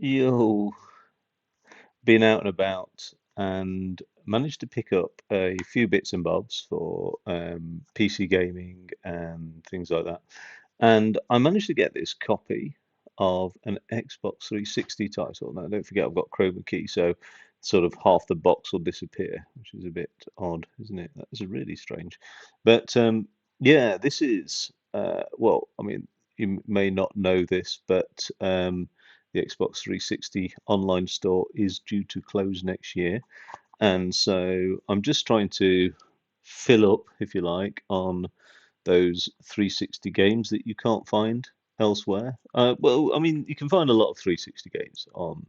Yo, been out and about and managed to pick up a few bits and bobs for PC gaming and things like that. And I managed to get this copy of an Xbox 360 title. Now, don't forget, I've got Chroma key, so sort of half the box will disappear, which is a bit odd, isn't it? That is really strange. But yeah, this is, well, I mean, you may not know this, but the Xbox 360 online store is due to close next year. And so I'm just trying to fill up, if you like, on those 360 games that you can't find elsewhere. Well, I mean, you can find a lot of 360 games on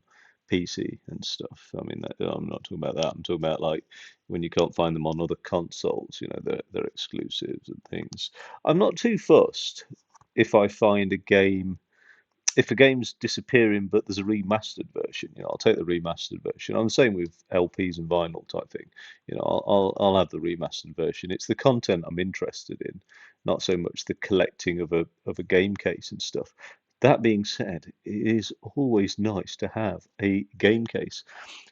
PC and stuff. I mean, I'm not talking about that. I'm talking about like when you can't find them on other consoles, they're exclusives and things. I'm not too fussed if I find a game if a game's disappearing but there's a remastered version, I'll take the remastered version. I'm the same with LPs and vinyl type thing. I'll have the remastered version. It's the content I'm interested in, not so much the collecting of a game case and stuff. That being said, it is always nice to have a game case.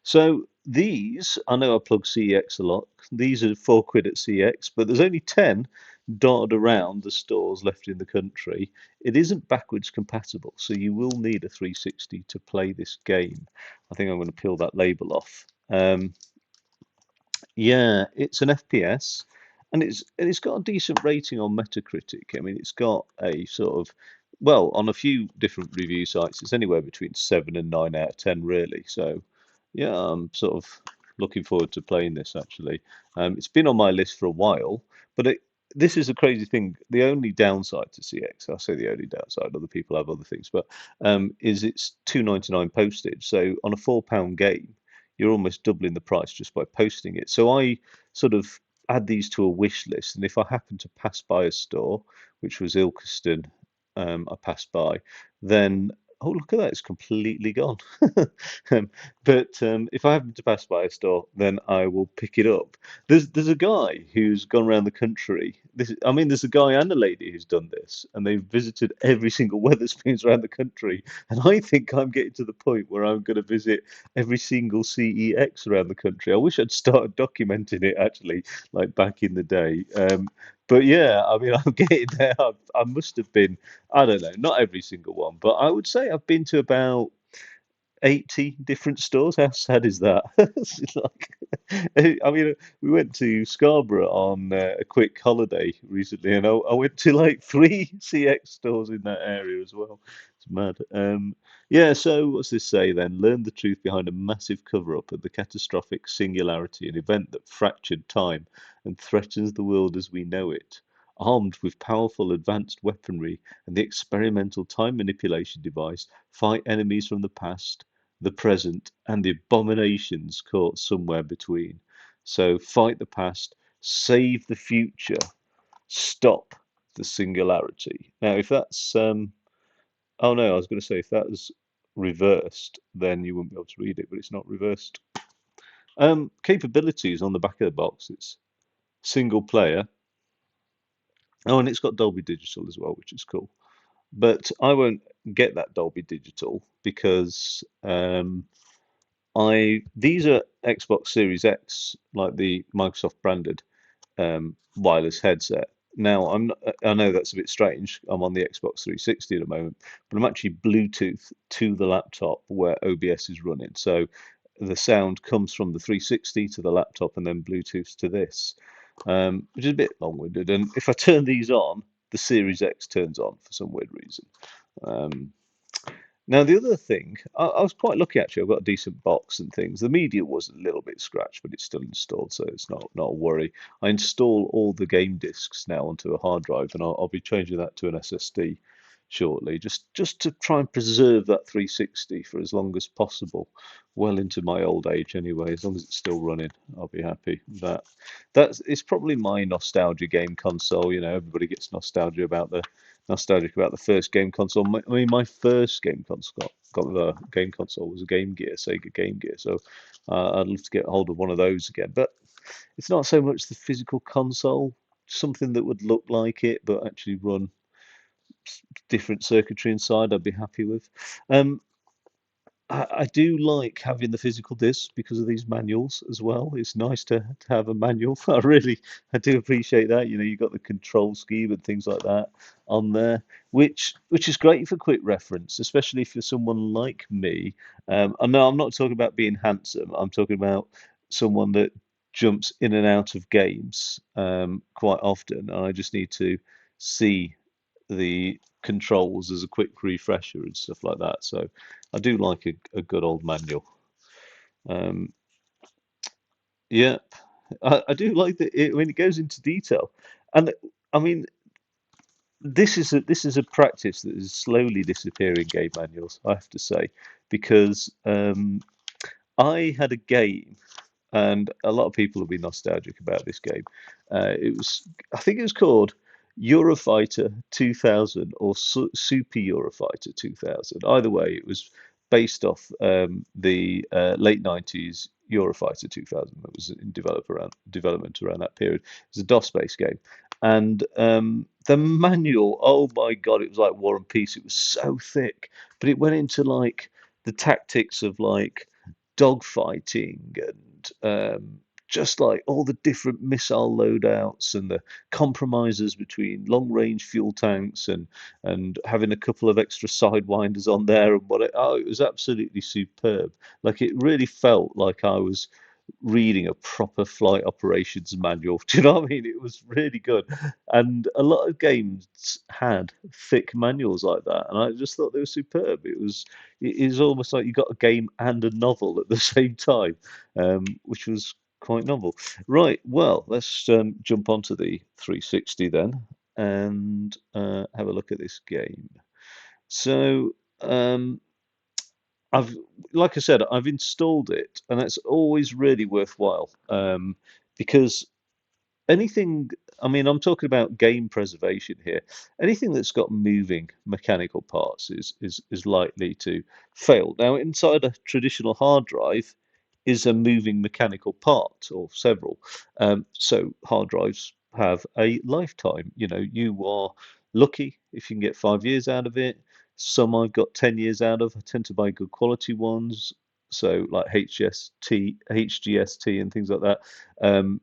So these, I know I plug CEX a lot. These are £4 at CEX, but there's only 10 dotted around the stores left in the country. It isn't backwards compatible, so you will need a 360 to play this game. I think I'm going to peel that label off. Yeah, it's an FPS, and it's got a decent rating on Metacritic. I mean, it's got a sort of, well, on a few different review sites, it's anywhere between 7 and 9 out of 10, really. So, yeah, I'm sort of looking forward to playing this actually. It's been on my list for a while, but this is a crazy thing. The only downside to CX, I say the only downside, other people have other things, but is it's 2.99 postage. So on a £4 game, you're almost doubling the price just by posting it. So I sort of add these to a wish list, and if I happen to pass by a store, which was Ilkeston, I passed by, then oh look at that, it's completely gone. um, but if I happen to pass by a store, then I will pick it up. There's a guy who's gone around the country. I mean, there's a guy and a lady who's done this, and they've visited every single Wetherspoons around the country. And I think I'm getting to the point where I'm going to visit every single CEX around the country. I wish I'd started documenting it actually, like back in the day. But yeah, I mean, I'm getting there. I must have been, I don't know, not every single one, but I would say I've been to about 80 different stores. How sad is that? It's like, I mean, we went to Scarborough on a quick holiday recently, and I went to like three CX stores in that area as well. It's mad. Yeah, so what's this say then? Learn the truth behind a massive cover up of the catastrophic Singularity, an event that fractured time and threatens the world as we know it. Armed with powerful advanced weaponry and the experimental time manipulation device, fight enemies from the past, the present, and the abominations caught somewhere between. So fight the past, save the future, stop the singularity. Now, if that's oh no, I was going to say if that was reversed, then you wouldn't be able to read it, but it's not reversed. Capabilities on the back of the box. It's single player. Oh, and it's got Dolby Digital as well, which is cool. But I won't get that Dolby Digital because I these are Xbox Series X, like the Microsoft branded wireless headset. Now I know that's a bit strange. I'm on the Xbox 360 at the moment, but I'm actually Bluetooth to the laptop where OBS is running. So the sound comes from the 360 to the laptop and then Bluetooth to this, which is a bit long-winded. And if I turn these on, the Series X turns on for some weird reason. Um, Now, the other thing, I was quite lucky actually. I've got a decent box and things. The media was a little bit scratched, but it's still installed, so it's not a worry. I install all the game discs now onto a hard drive, and I'll be changing that to an SSD shortly, just to try and preserve that 360 for as long as possible, well into my old age anyway. As long as it's still running, I'll be happy with that. That's it's probably my nostalgia game console. Everybody gets nostalgic about the first game console. I mean, my first game console got the game console was a Game Gear, Sega Game Gear. So I'd love to get hold of one of those again. But it's not so much the physical console, something that would look like it, but actually run different circuitry inside. I'd be happy with. Um, I do like having the physical disc because of these manuals as well. It's nice to have a manual. I do appreciate that. You know, you've got the control scheme and things like that on there, which is great for quick reference, especially if you're someone like me. And no, I'm not talking about being handsome. I'm talking about someone that jumps in and out of games quite often, and I just need to see the controls as a quick refresher and stuff like that. So I do like a good old manual. Um, yeah, I do like that it, when it goes into detail, and I mean this is a practice that is slowly disappearing game manuals. I have to say, because I had a game, and a lot of people will be nostalgic about this game. I think it was called Eurofighter 2000 or Super Eurofighter 2000. Either way, it was based off the late 90s Eurofighter 2000 that was in development around that period. It was a DOS-based game, and the manual, oh my God, it was like War and Peace. It was so thick, but it went into like the tactics of like dogfighting and just like all the different missile loadouts and the compromises between long range fuel tanks and having a couple of extra sidewinders on there and oh, it was absolutely superb. Like it really felt like I was reading a proper flight operations manual. Do you know what I mean? It was really good. And a lot of games had thick manuals like that, and I just thought they were superb. It is almost like you got a game and a novel at the same time, which was quite novel. Right, well, let's jump onto the 360 then and have a look at this game. So, I've, like I said, I've installed it, and that's always really worthwhile because anything, I mean, I'm talking about game preservation here. Anything that's got moving mechanical parts is likely to fail. Now, inside a traditional hard drive is a moving mechanical part or several. So hard drives have a lifetime. You know, you are lucky if you can get 5 years out of it. Some I've got 10 years out of. I tend to buy good quality ones. So like HGST and things like that. Um,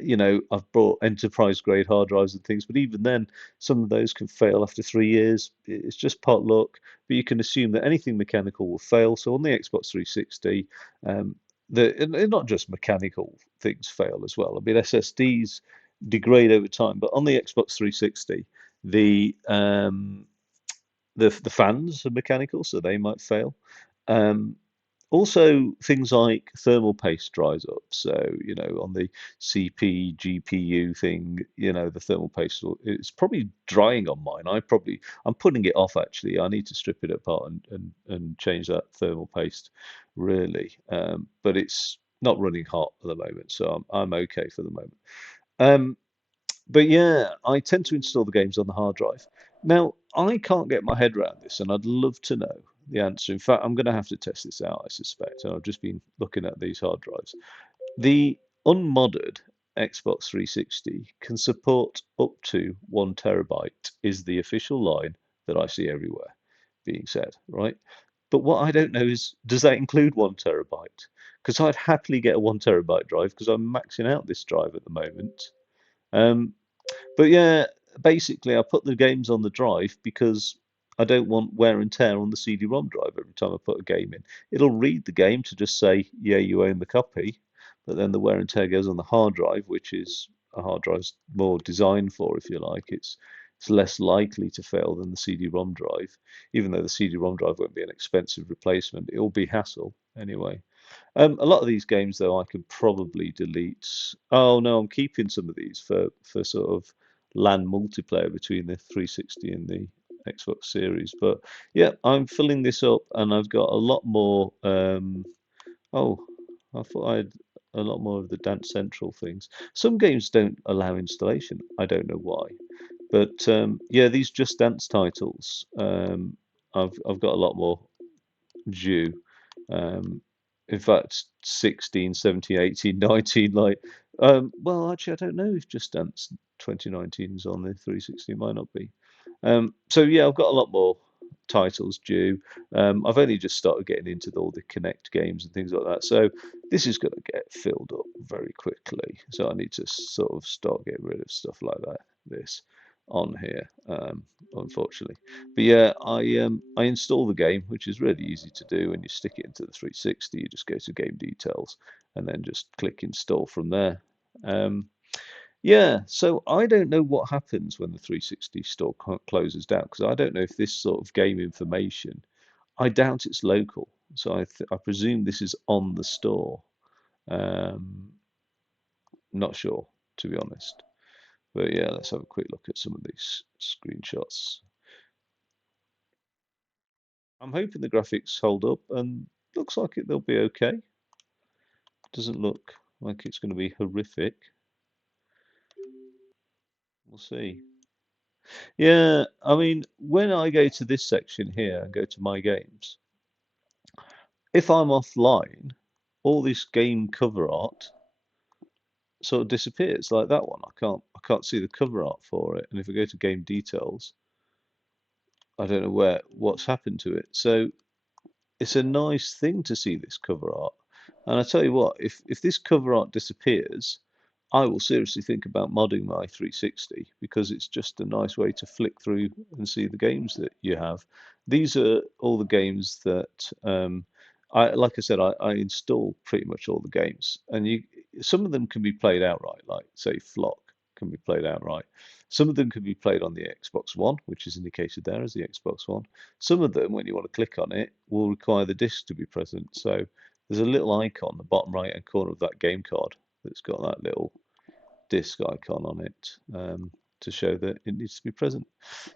you know, I've bought enterprise grade hard drives and things, but even then, some of those can fail after 3 years. It's just part luck, but you can assume that anything mechanical will fail. So on the Xbox 360, um, and not just mechanical things fail as well. I mean, SSDs degrade over time, but on the Xbox 360, the um, the fans are mechanical, so they might fail. Um, Also, things like thermal paste dries up. So, you know, on the CP, GPU thing, you know, the thermal paste, it's probably drying on mine. I'm putting it off actually. I need to strip it apart and change that thermal paste really. But it's not running hot at the moment, so I'm okay for the moment. Um, but yeah, I tend to install the games on the hard drive. Now, I can't get my head around this, and I'd love to know the answer. In fact, I'm going to have to test this out, I suspect. And I've just been looking at these hard drives. The unmodded Xbox 360 can support up to 1 terabyte, is the official line that I see everywhere being said, right? But what I don't know is, does that include 1 terabyte? Because I'd happily get a 1 terabyte drive because I'm maxing out this drive at the moment. Um, but yeah, basically, I put the games on the drive because I don't want wear and tear on the CD-ROM drive every time I put a game in. It'll read the game to just say, yeah, you own the copy, but then the wear and tear goes on the hard drive, which is a hard drive's more designed for, if you like. It's less likely to fail than the CD-ROM drive, even though the CD-ROM drive won't be an expensive replacement. It will be hassle anyway. A lot of these games, though, I could probably delete. Oh no, I'm keeping some of these for sort of LAN multiplayer between the 360 and the Xbox Series. But yeah, I'm filling this up, and I've got a lot more. Oh, I thought I had a lot more of the Dance Central things. Some games don't allow installation. I don't know why, but yeah, these Just Dance titles. I've got a lot more due. Um, in fact, 16, 17, 18, 19, like, well, actually, I don't know if Just Dance 2019 is on the 360, might not be. So yeah, I've got a lot more. titles due. I've only just started getting into all the Connect games and things like that, so this is going to get filled up very quickly. So I need to sort of start getting rid of stuff like that. This on here, unfortunately. But yeah, I install the game, which is really easy to do. When you stick it into the 360, you just go to game details and then just click install from there. Um, yeah, so I don't know what happens when the 360 store closes down because I don't know if this sort of game information, I doubt it's local. So I presume this is on the store. Um, Not sure, to be honest. But yeah, let's have a quick look at some of these screenshots. I'm hoping the graphics hold up and looks like they'll be okay. Doesn't look like it's going to be horrific. We'll see. Yeah, I mean, when I go to this section here and go to my games, if I'm offline, all this game cover art sort of disappears like that one. I can't see the cover art for it. And if I go to game details, I don't know what's happened to it. So it's a nice thing to see this cover art. And I tell you what, if this cover art disappears, I will seriously think about modding my 360 because it's just a nice way to flick through and see the games that you have. These are all the games that like I said, I install pretty much all the games, and some of them can be played outright, like say Flock can be played outright. Some of them can be played on the Xbox One, which is indicated there as the Xbox One. Some of them, when you want to click on it, will require the disc to be present. So there's a little icon, the bottom right hand corner of that game card, that's got that little disc icon on it to show that it needs to be present.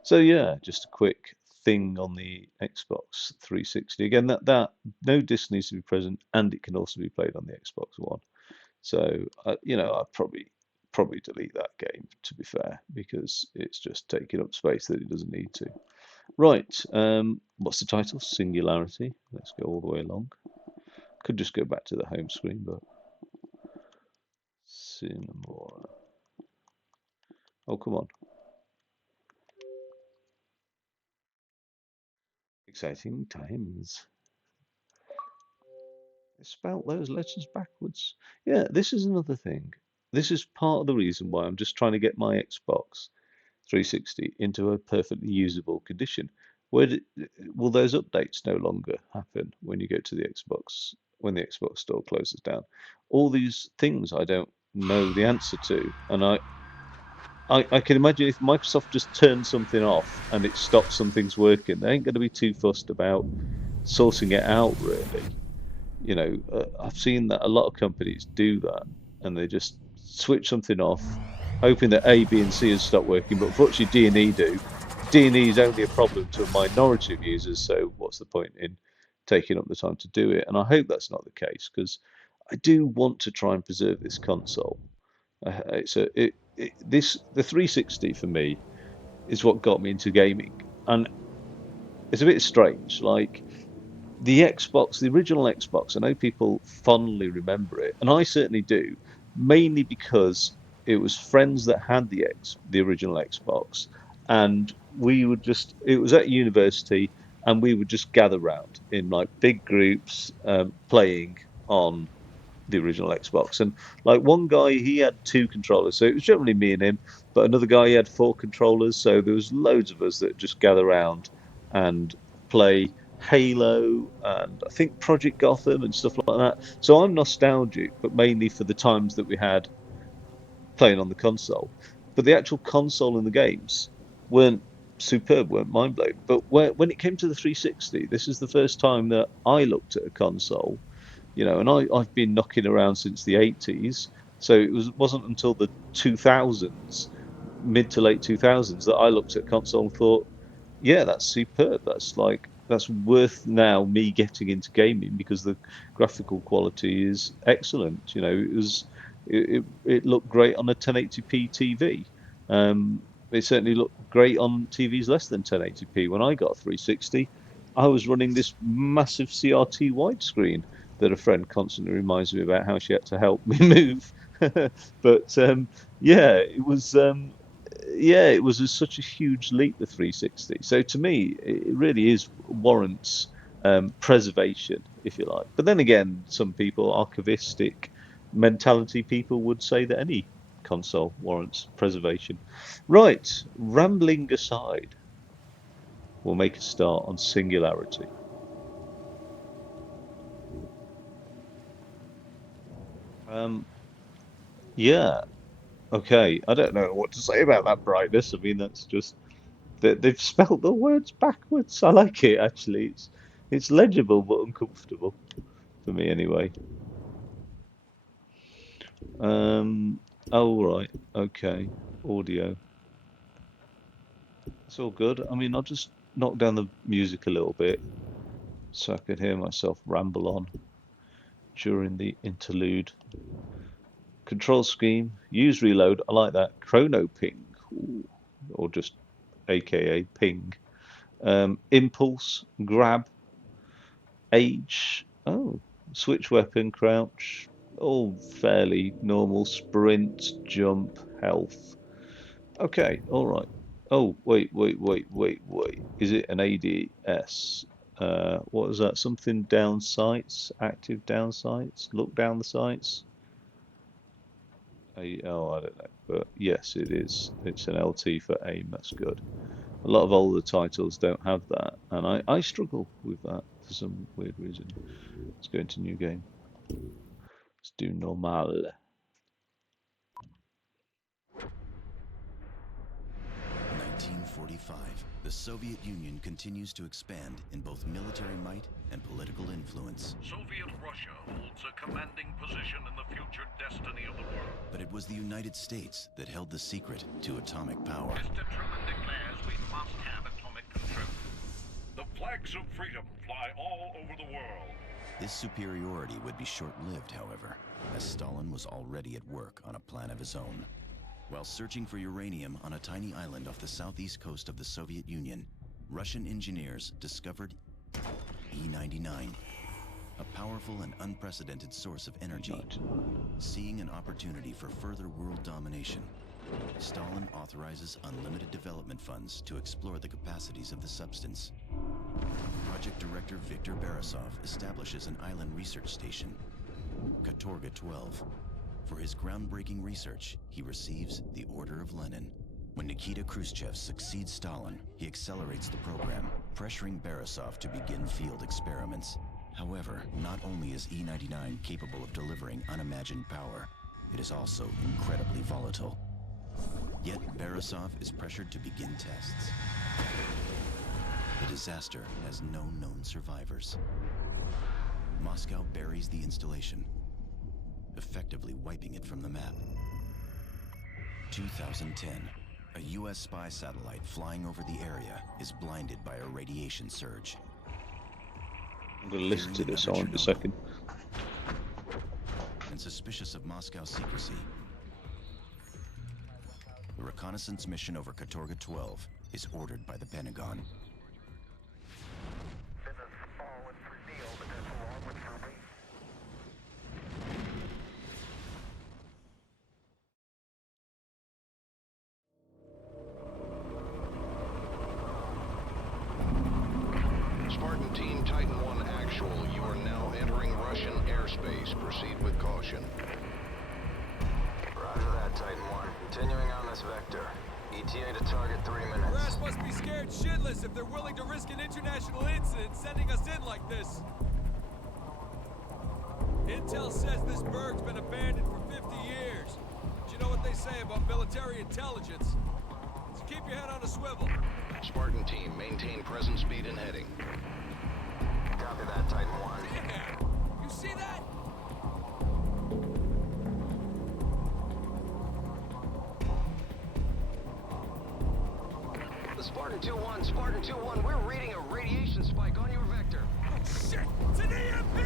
So yeah, just a quick thing on the Xbox 360. Again, that no disc needs to be present, and it can also be played on the Xbox One. So I'd probably delete that game, to be fair, because it's just taking up space that it doesn't need to. Right, what's the title? Singularity. Let's go all the way along. Could just go back to the home screen, but Cinema. Oh, come on. Exciting times. They spelt those letters backwards. Yeah, this is another thing. This is part of the reason why I'm just trying to get my Xbox 360 into a perfectly usable condition. Where will those updates no longer happen when you go to the Xbox, when the Xbox store closes down? All these things I don't know the answer to, and I can imagine if Microsoft just turns something off and it stops some things working, they ain't going to be too fussed about sorting it out, really. I've seen that a lot of companies do that, and they just switch something off, hoping that A, B, and C has stopped working. But unfortunately, D and E do. D and E is only a problem to a minority of users, so what's the point in taking up the time to do it? And I hope that's not the case because I do want to try and preserve this console. The 360 for me is what got me into gaming, and it's a bit strange. Like the Xbox, the original Xbox, I know people fondly remember it, and I certainly do, mainly because it was friends that had the original Xbox, and it was at university, and we would just gather round in like big groups, playing on the original Xbox. And like one guy, he had two controllers, so it was generally me and him. But another guy, he had four controllers, so there was loads of us that just gather around and play Halo and I think Project Gotham and stuff like that. So I'm nostalgic, but mainly for the times that we had playing on the console. But the actual console and the games weren't superb, weren't mind blowing. But when it came to the 360, this is the first time that I looked at a console, and I've been knocking around since the 80s. So wasn't until the 2000s, mid to late 2000s, that I looked at console and thought, yeah, that's superb. That's worth now me getting into gaming because the graphical quality is excellent. It looked great on a 1080p TV. It certainly looked great on TVs less than 1080p. When I got a 360, I was running this massive CRT widescreen that a friend constantly reminds me about how she had to help me move. But yeah, it was. yeah, it was such a huge leap, the 360. So to me, it really is warrants preservation, if you like. But then again, some people, archivistic mentality people, would say that any console warrants preservation. Right, rambling aside, we'll make a start on Singularity. Um, yeah, okay. I don't know what to say about that brightness. I mean, that's just they've spelt the words backwards. I like it actually. It's legible but uncomfortable for me anyway. Oh right, okay. Audio. It's all good. I mean, I'll just knock down the music a little bit so I can hear myself ramble on during the interlude. Control scheme, use reload. I like that. Chrono ping, ooh, or just AKA ping. Impulse, grab, age. Oh, switch weapon, crouch. All fairly normal. Sprint, jump, health. Okay, all right. Oh, wait. Is it an ADS? What is that? Something down sights, active down sights, look down the sights. Oh, I don't know. But yes, it is. It's an LT for aim. That's good. A lot of older titles don't have that, and I struggle with that for some weird reason. Let's go into new game. Let's do normal. 1945, the Soviet Union continues to expand in both military might and political influence. Soviet Russia holds a commanding position in the future destiny of the world. But it was the United States that held the secret to atomic power. Mr. Truman declares we must have atomic control. The flags of freedom fly all over the world. This superiority would be short-lived, however, as Stalin was already at work on a plan of his own. While searching for uranium on a tiny island off the southeast coast of the Soviet Union, Russian engineers discovered E-99, a powerful and unprecedented source of energy. Seeing an opportunity for further world domination, Stalin authorizes unlimited development funds to explore the capacities of the substance. Project Director Viktor Borisov establishes an island research station, Katorga 12. For his groundbreaking research, he receives the Order of Lenin. When Nikita Khrushchev succeeds Stalin, he accelerates the program, pressuring Borisov to begin field experiments. However, not only is E-99 capable of delivering unimagined power, it is also incredibly volatile. Yet Borisov is pressured to begin tests. The disaster has no known survivors. Moscow buries the installation, effectively wiping it from the map. 2010, a U.S. spy satellite flying over the area is blinded by a radiation surge. I'm going to listen to this on a second. And suspicious of Moscow's secrecy, the reconnaissance mission over Katorga 12 is ordered by the Pentagon. Spartan Team Titan 1 actual, you are now entering Russian airspace. Proceed with caution. Roger that, Titan 1. Continuing on this vector. ETA to target 3 minutes. Brass must be scared shitless if they're willing to risk an international incident sending us in like this. Intel says this berg's been abandoned for 50 years. But you know what they say about military intelligence. So keep your head on a swivel. Spartan Team, maintain present speed and heading. Copy that, Titan 1. Yeah. You see that? Spartan 2-1, Spartan 2-1, we're reading a radiation spike on your vector. Oh, shit! It's an EMP!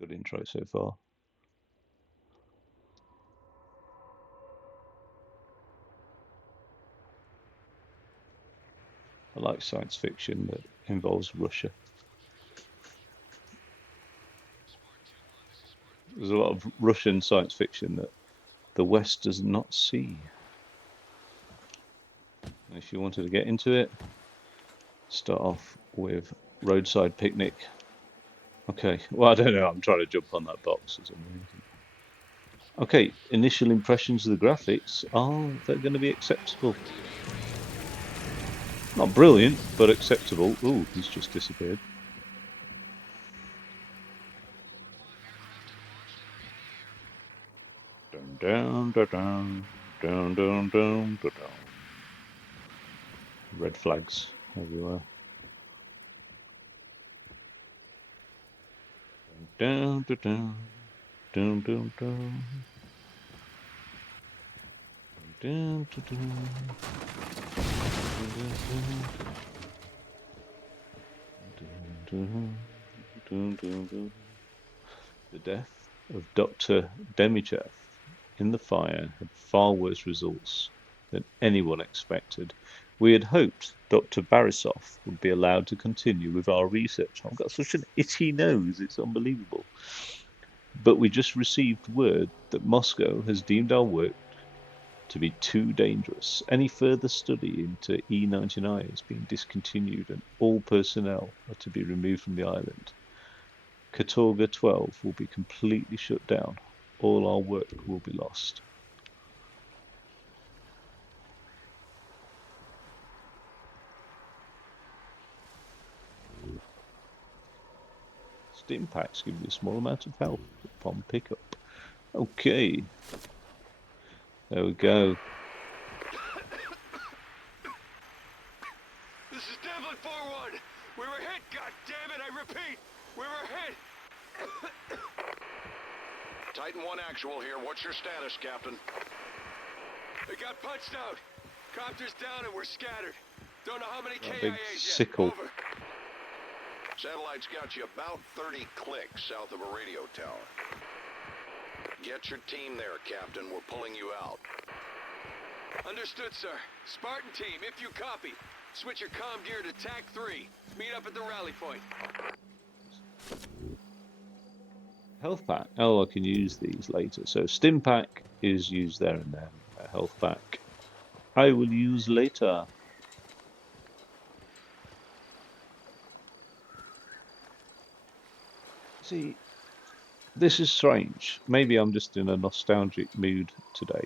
Good intro so far. I like science fiction that involves Russia. There's a lot of Russian science fiction that the West does not see. And if you wanted to get into it, start off with Roadside Picnic. Okay, well, I don't know, I'm trying to jump on that box for some reason. Okay, initial impressions of the graphics. Are they going to be acceptable? Not brilliant, but acceptable. Ooh, he's just disappeared. Dun, dun, dun, dun, dun, dun, dun, dun, dun. Red flags everywhere. Dun, dun, dun, dun, dun, dun. Dun, dun, dun. The death of Dr. Demichev in the fire had far worse results than anyone expected. We had hoped Dr. Barisov would be allowed to continue with our research. I've got such an itchy nose, it's unbelievable. But we just received word that Moscow has deemed our work to be too dangerous. Any further study into E99 has been discontinued and all personnel are to be removed from the island. Katorga 12 will be completely shut down. All our work will be lost. Stim packs give you a small amount of health upon pickup. Okay. There we go. This is Devlin 4-1. We were hit, goddammit, I repeat. We were hit. Titan 1 actual here. What's your status, Captain? They got punched out. Copter's down and we're scattered. Don't know how many That KIAs big yet. sickle. Over. Satellite's got you about 30 clicks south of a radio tower. Get your team there, Captain. We're pulling you out. Understood, sir. Spartan team, if you copy, switch your comm gear to TAC 3. Meet up at the rally point. Health pack. Oh, I can use these later. So stim pack is used there and then. A health pack I will use later. See, this is strange. Maybe I'm just in a nostalgic mood today.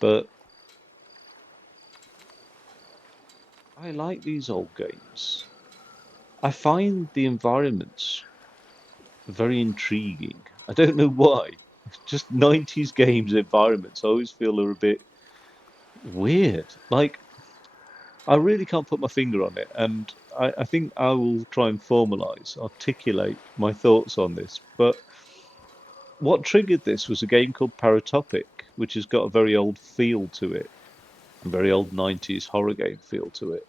But I like these old games. I find the environments very intriguing. I don't know why. Just 90s games environments I always feel are a bit weird. Like, I really can't put my finger on it, and I think I will try and articulate my thoughts on this. But what triggered this was a game called Paratopic, which has got a very old feel to it, a very old 90s horror game feel to it.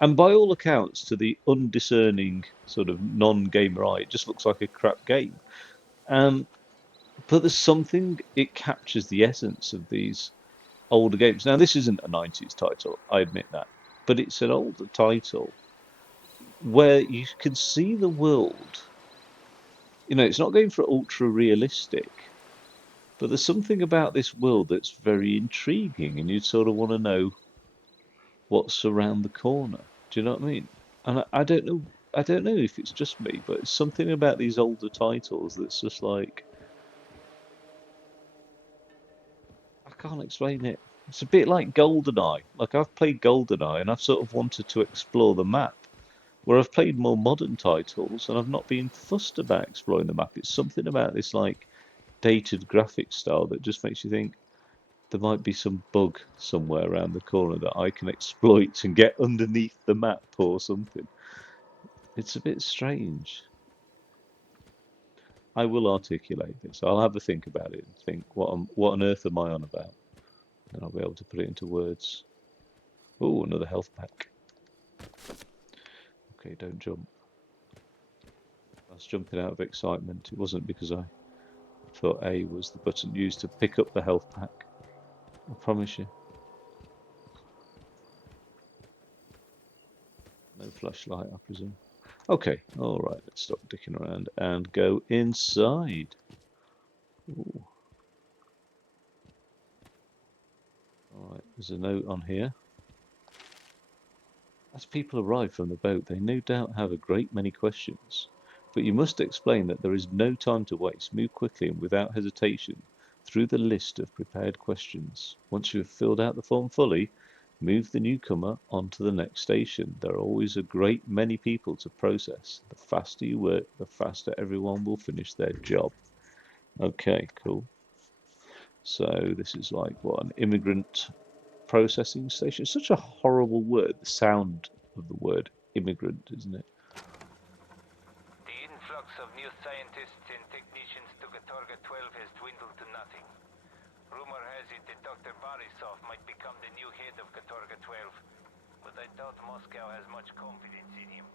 And by all accounts, to the undiscerning sort of non-gamer eye, it just looks like a crap game. Um, but there's something, it captures the essence of these older games. Now, this isn't a 90s title, I admit that, but it's an older title where you can see the world. You know, it's not going for ultra realistic, but there's something about this world that's very intriguing, and you sort of want to know what's around the corner. Do you know what I mean? And I don't know. I don't know if it's just me, but it's something about these older titles that's just like I can't explain it. It's a bit like GoldenEye. Like I've played GoldenEye and I've sort of wanted to explore the map. Where I've played more modern titles and I've not been fussed about exploring the map. It's something about this like dated graphic style that just makes you think there might be some bug somewhere around the corner that I can exploit and get underneath the map or something. It's a bit strange. I will articulate this. I'll have a think about it and think what on earth am I on about? Then I'll be able to put it into words. Oh, another health pack. Okay, don't jump. I was jumping out of excitement. It wasn't because I thought A was the button used to pick up the health pack. I promise you. No flashlight, I presume. Okay, all right. Let's stop dicking around and go inside. Ooh. All right, there's a note on here. As people arrive from the boat, they no doubt have a great many questions. But you must explain that there is no time to waste. Move quickly and without hesitation through the list of prepared questions. Once you have filled out the form fully, move the newcomer on to the next station. There are always a great many people to process. The faster you work, the faster everyone will finish their job. Okay, cool. So this is like what, an immigrant processing station? It's such a horrible word, the sound of the word immigrant, isn't it? The influx of new scientists and technicians to Katorga 12 has dwindled to nothing. Rumor has it that Dr. Borisov might become the new head of Katorga 12, but I doubt Moscow has much confidence in him.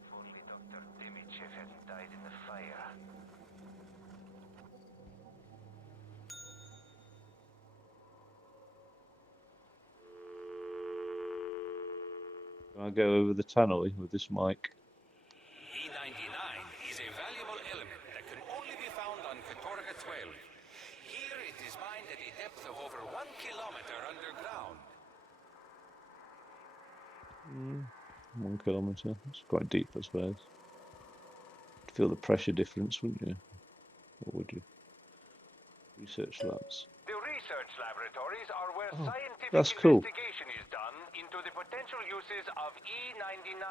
If only Dr. Dimichev hadn't died in the fire. Can I go over the tunnel with this mic? E99 is a valuable element that can only be found on Katorga 12. Here it is mined at a depth of over 1 kilometer underground. 1 kilometer. It's quite deep, I suppose. Feel the pressure difference, wouldn't you? Or would you? Research labs. The research laboratories are where Oh, scientific that's cool. investigation is done into the potential uses of E99.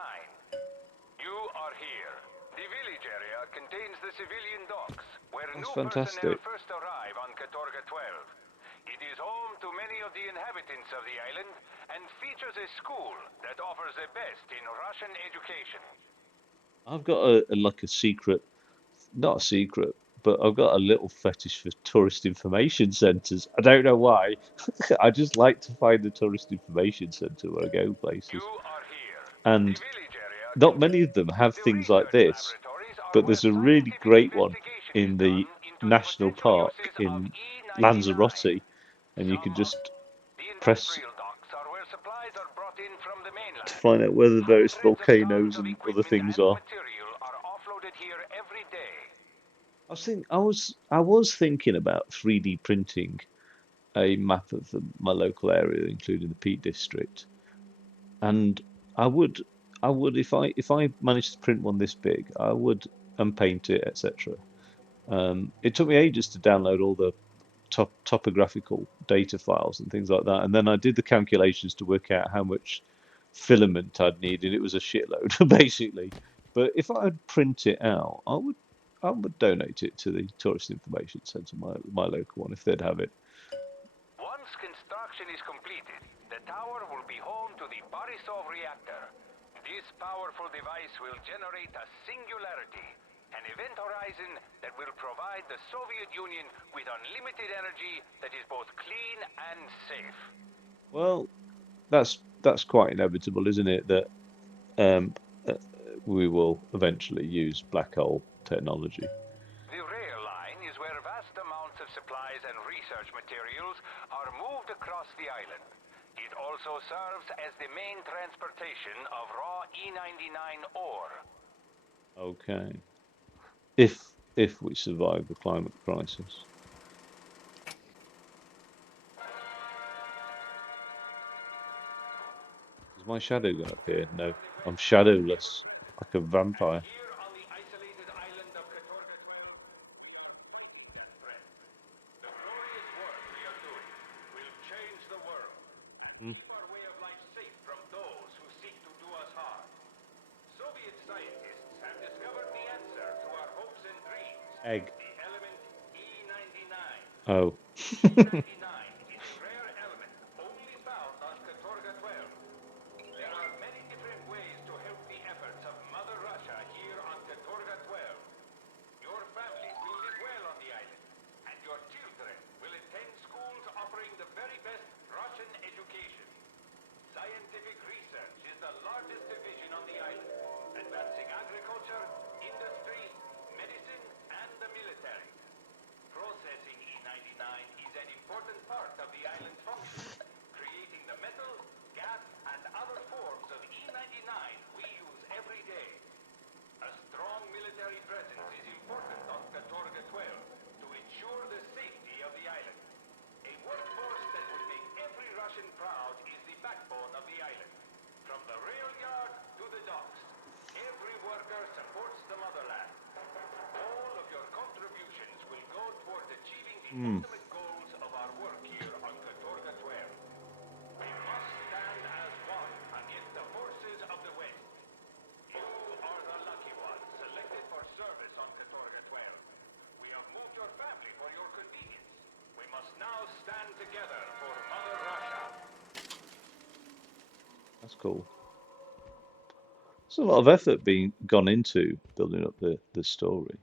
You are here. The village area contains the civilian docks, where That's new personnel fantastic. first arrive on Katorga 12. It is home to many of the inhabitants of the island and features a school that offers the best in Russian education. I've got a like a secret, not a secret, but I've got a little fetish for tourist information centres. I don't know why. I just like to find the tourist information centre where I go You places. are here. The And village area not many contains of them have the things like research this, laboratories are but where there's a really scientific great one investigation is in done the into the national potential park uses of in E99. Lanzarote, and you Some can of just the press industrial docks are where supplies are brought in from the to mainland. find out where the various Hundreds of tons volcanoes of and other equipment things and are. material are offloaded here every day. I was thinking about 3D printing a map of my local area, including the Peak District, and I would if I managed to print one this big, I would and paint it, etc. It took me ages to download all the topographical data files and things like that. And then I did the calculations to work out how much filament I'd need, and it was a shitload basically. But if I'd print it out, I would donate it to the tourist information centre, my local one, if they'd have it. Once construction is completed, the tower will be home to the Borisov reactor. This powerful device will generate a singularity, an event horizon that will provide the Soviet Union with unlimited energy that is both clean and safe. Well, that's quite inevitable, isn't it? That um, uh, we will eventually use black hole technology. The rail line is where vast amounts of supplies and research materials are moved across the island. It also serves as the main transportation of raw E99 ore. Okay. If we survive the climate crisis. Is my shadow going to appear? No, I'm shadowless, like a vampire. Here on the isolated island of Katorga 12, friend, the glorious work we are doing will change the world and Hmm. keep our way of life safe from those who seek to do us harm. Soviet scientists have discovered the answer to our hopes and dreams, Egg. the element E99. Oh. E99 is a rare element only found on Katorga 12. There are many different ways to help the efforts of Mother Russia here on Katorga 12. Your families will live well on the island, and your children will attend schools offering the very best Russian education. Scientific research is the largest division on the island, advancing agriculture, industry, medicine, and the military. Processing E99 is an important part of the island's function, creating the metal, gas, and other forms of E99 Hmm. ultimate goals of our work here on Katorga 12. We must stand as one against the forces of the West. You are the lucky ones selected for service on Katorga 12. We have moved your family for your convenience. We must now stand together for Mother Russia. That's cool. There's a lot of effort being gone into building up the story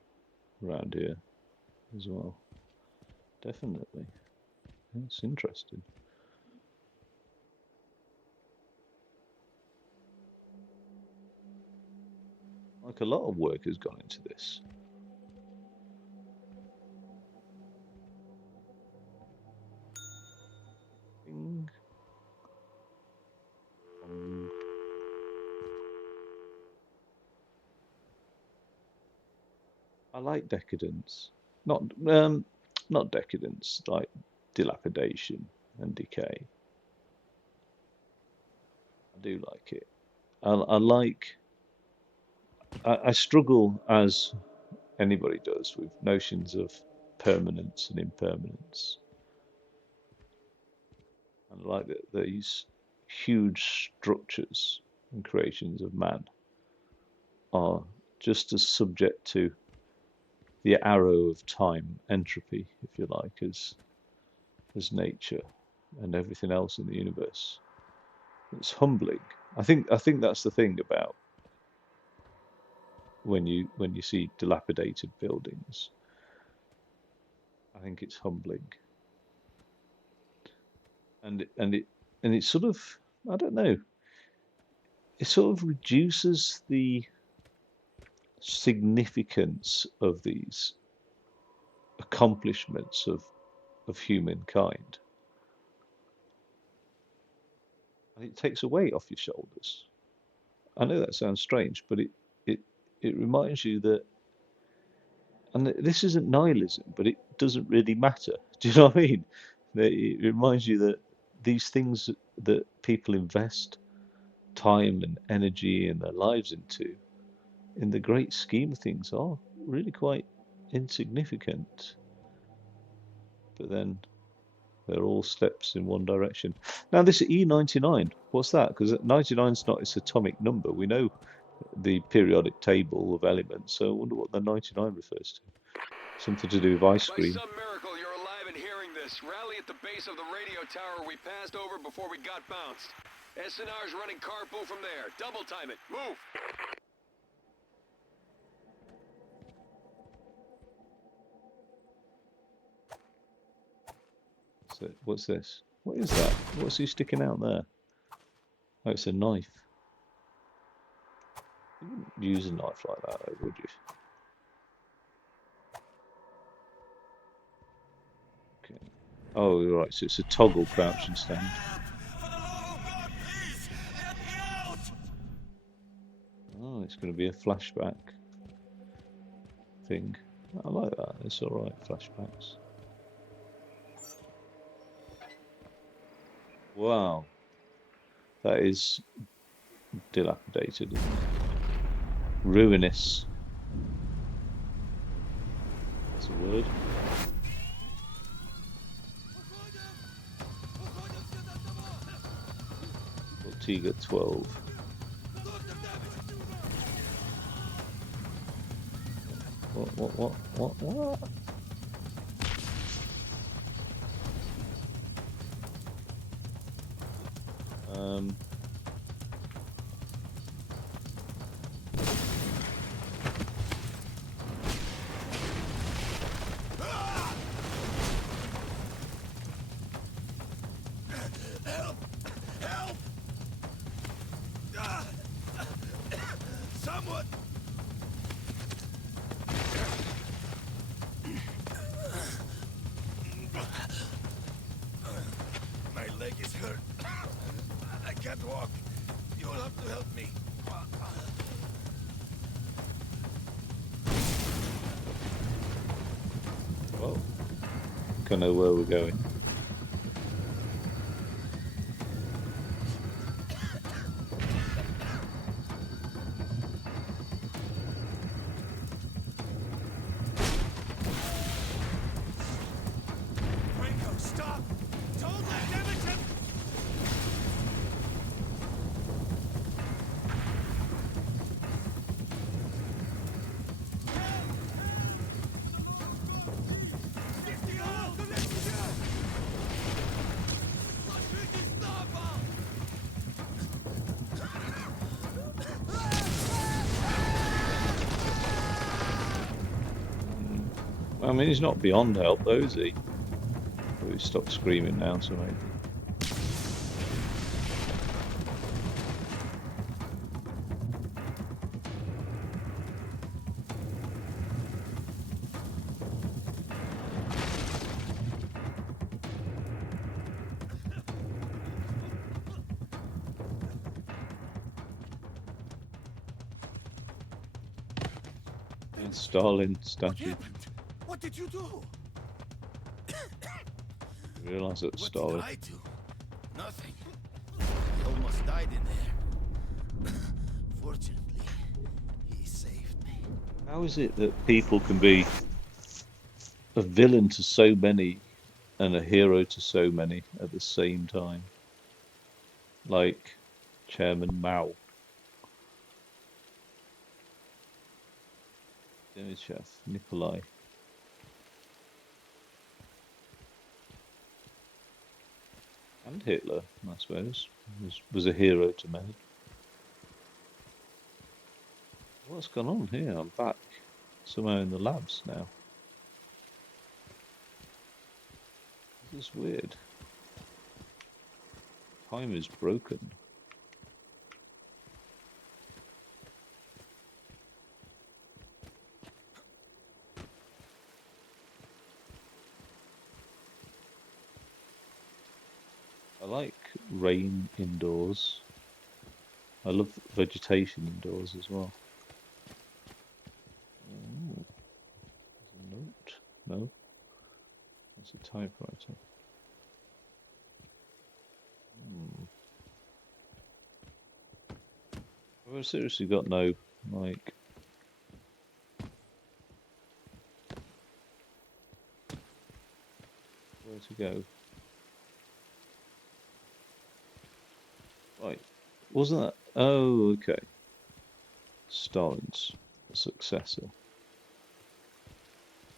around here as well. Definitely. That's interesting. Like a lot of work has gone into this. Bing. Bong. I like decadence. Not decadence, like dilapidation and decay. I do like it. I like. I struggle, as anybody does, with notions of permanence and impermanence. And I like that these huge structures and creations of man are just as subject to the arrow of time, entropy, if you like, as nature and everything else in the universe. It's humbling. I think that's the thing about when you see dilapidated buildings. I think it's humbling, and it sort of, I don't know, it sort of reduces the significance of these accomplishments of humankind, and it takes a weight off your shoulders. I know that sounds strange, but it it reminds you that, and this isn't nihilism, but it doesn't really matter. Do you know what I mean? That it reminds you that these things that people invest time and energy and their lives into, in the great scheme of things, are really quite insignificant. But then they're all steps in one direction. Now, this E99, what's that? Because 99 is not its atomic number. We know the periodic table of elements, so I wonder what the 99 refers to. Something to do with ice By cream. some miracle, you're alive and hearing this. Rally at the base of the radio tower we passed over before we got bounced. SNR's running carpool from there. Double time it. Move! So, what's this? What is that? What's he sticking out there? Oh, it's a knife. You wouldn't use a knife like that, though, would you? Okay. Oh, right. So it's a toggle crouch and stand. Oh, it's going to be a flashback thing. I like that. It's all right. Flashbacks. Wow, that is dilapidated, isn't it? Ruinous. That's a word. Ortega 12. What? Um, Help! Help! Someone! My leg is hurt. I can't walk. You'll have to help me. well, don't know where we're going. I mean, he's not beyond help, though, is he? Oh, he's stopped screaming now, so maybe. And Stalin What statue. happened? What did you do? Realise that What Stalin. did I do? Nothing. I almost died in there. Fortunately, he saved me. How is it that people can be a villain to so many and a hero to so many at the same time? Like Chairman Mao, Demichev, Nikolai. And Hitler, I suppose, was a hero to many. What's gone on here? I'm back somehow in the labs now. This is weird. Time is broken. I like rain indoors. I love vegetation indoors as well. Oh, there's a note. No, that's a typewriter. I've seriously got no, like, where to go. Right, wasn't that? Oh, okay. Stalin's successor.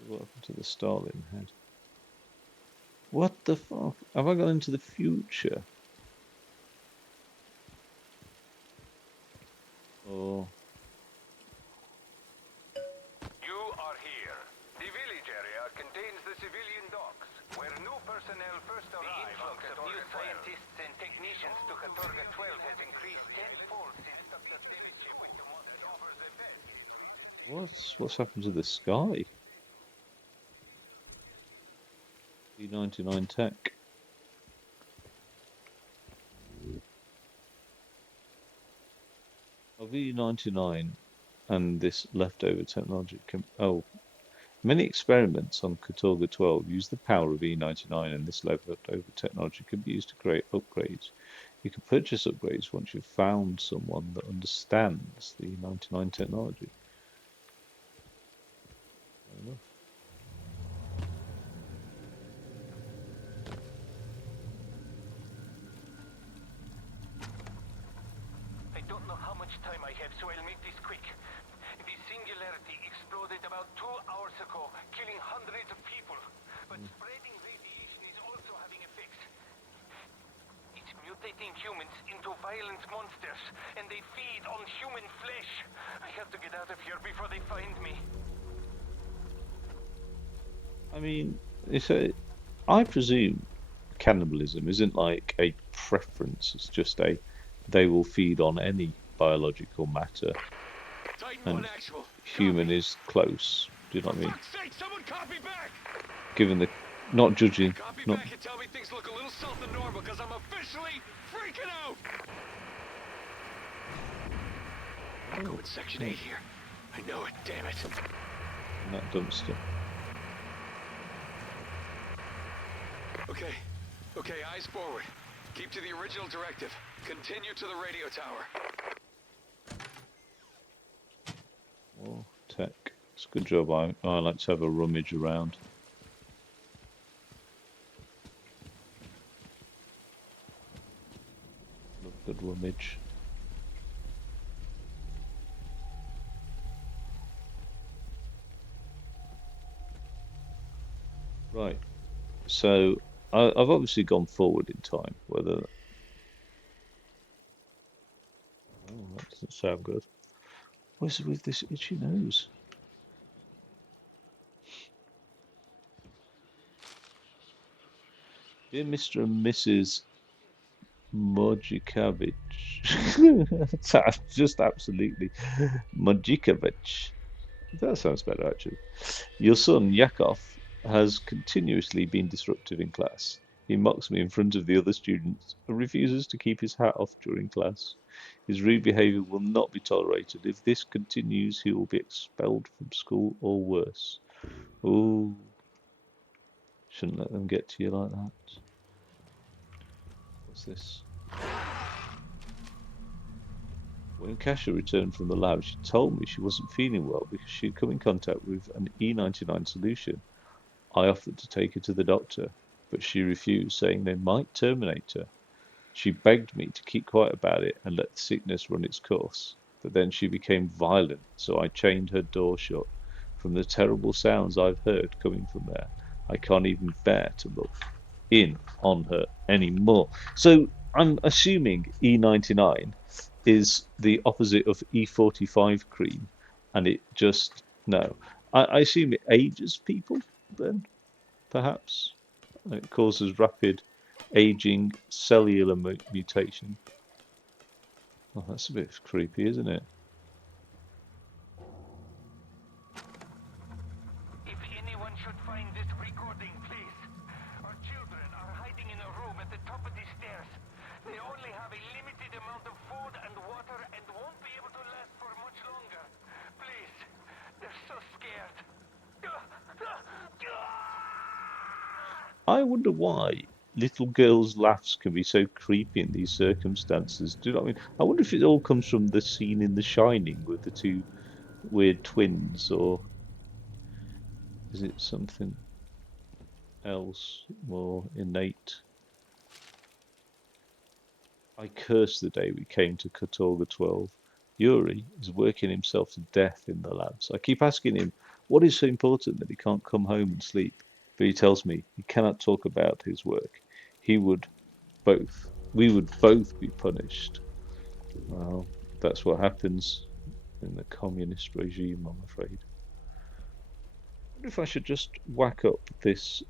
What happened to the Stalin head? What the fuck? Have I gone into the future? Or You are here. The village area contains the civilian docks, where new personnel first arrive. The influx of new scientists and technicians to Katorga 12 has increased tenfold since Dr. Demichev went to Moscow. what's happened to the sky? B99 tech. Oh, V99 and this leftover technology can. Oh, many experiments on Katorga 12 use the power of E99, and this leftover technology can be used to create upgrades. You can purchase upgrades once you've found someone that understands the E99 technology. Fair enough. I don't know how much time I have, so I'll make this quick. The Singularity exploded about 2 hours ago, killing hundreds of people. But spreading radiation is also having effects. It's mutating humans into violent monsters, and they feed on human flesh. I have to get out of here before they find me. I mean, I presume cannibalism isn't like a preference, it's just they will feed on any biological matter, Titan and 1 actual. human is close. Do you know For what I mean? fuck's sake, someone copy back! Given the, not judging, Copy not. back and tell me things look a little south of normal, because I'm officially freaking out! I'm going section 8 here. I know it, damn it. In that dumpster. Okay. Okay, eyes forward. Keep to the original directive. Continue to the radio tower. Oh, tech. It's a good job. I like to have a rummage around. Love a good rummage. Right. So I've obviously gone forward in time. Whether that doesn't sound good. What's with this itchy nose? Dear Mr. and Mrs. Mojikovic. That's just absolutely Mojikovic. That sounds better, actually. Your son, Yakov, has continuously been disruptive in class. He mocks me in front of the other students and refuses to keep his hat off during class. His rude behaviour will not be tolerated. If this continues, he will be expelled from school or worse. Ooh, shouldn't let them get to you like that. What's this? When Kasia returned from the lab, she told me she wasn't feeling well because she'd come in contact with an E99 solution. I offered to take her to the doctor, but she refused, saying they might terminate her. She begged me to keep quiet about it and let the sickness run its course, but then she became violent, so I chained her door shut. From the terrible sounds I've heard coming from there, I can't even bear to look in on her anymore. So I'm assuming E99 is the opposite of E45 cream, and it just no. I assume it ages people then, perhaps. It causes rapid aging cellular mutation. Oh, that's a bit creepy, isn't it? If anyone should find this recording, please. Our children are hiding in a room at the top of these stairs. They only have a limited amount of food and water and won't be able to last for much longer. Please. They're so scared. I wonder why little girls' laughs can be so creepy in these circumstances. Do you know what I mean? I wonder if it all comes from the scene in The Shining with the two weird twins, or is it something else more innate? I curse the day we came to Katorga 12. Yuri is working himself to death in the labs. I keep asking him what is so important that he can't come home and sleep, but he tells me he cannot talk about his work. He would we would both be punished. Well, that's what happens in the communist regime, I'm afraid. I wonder if I should just whack up this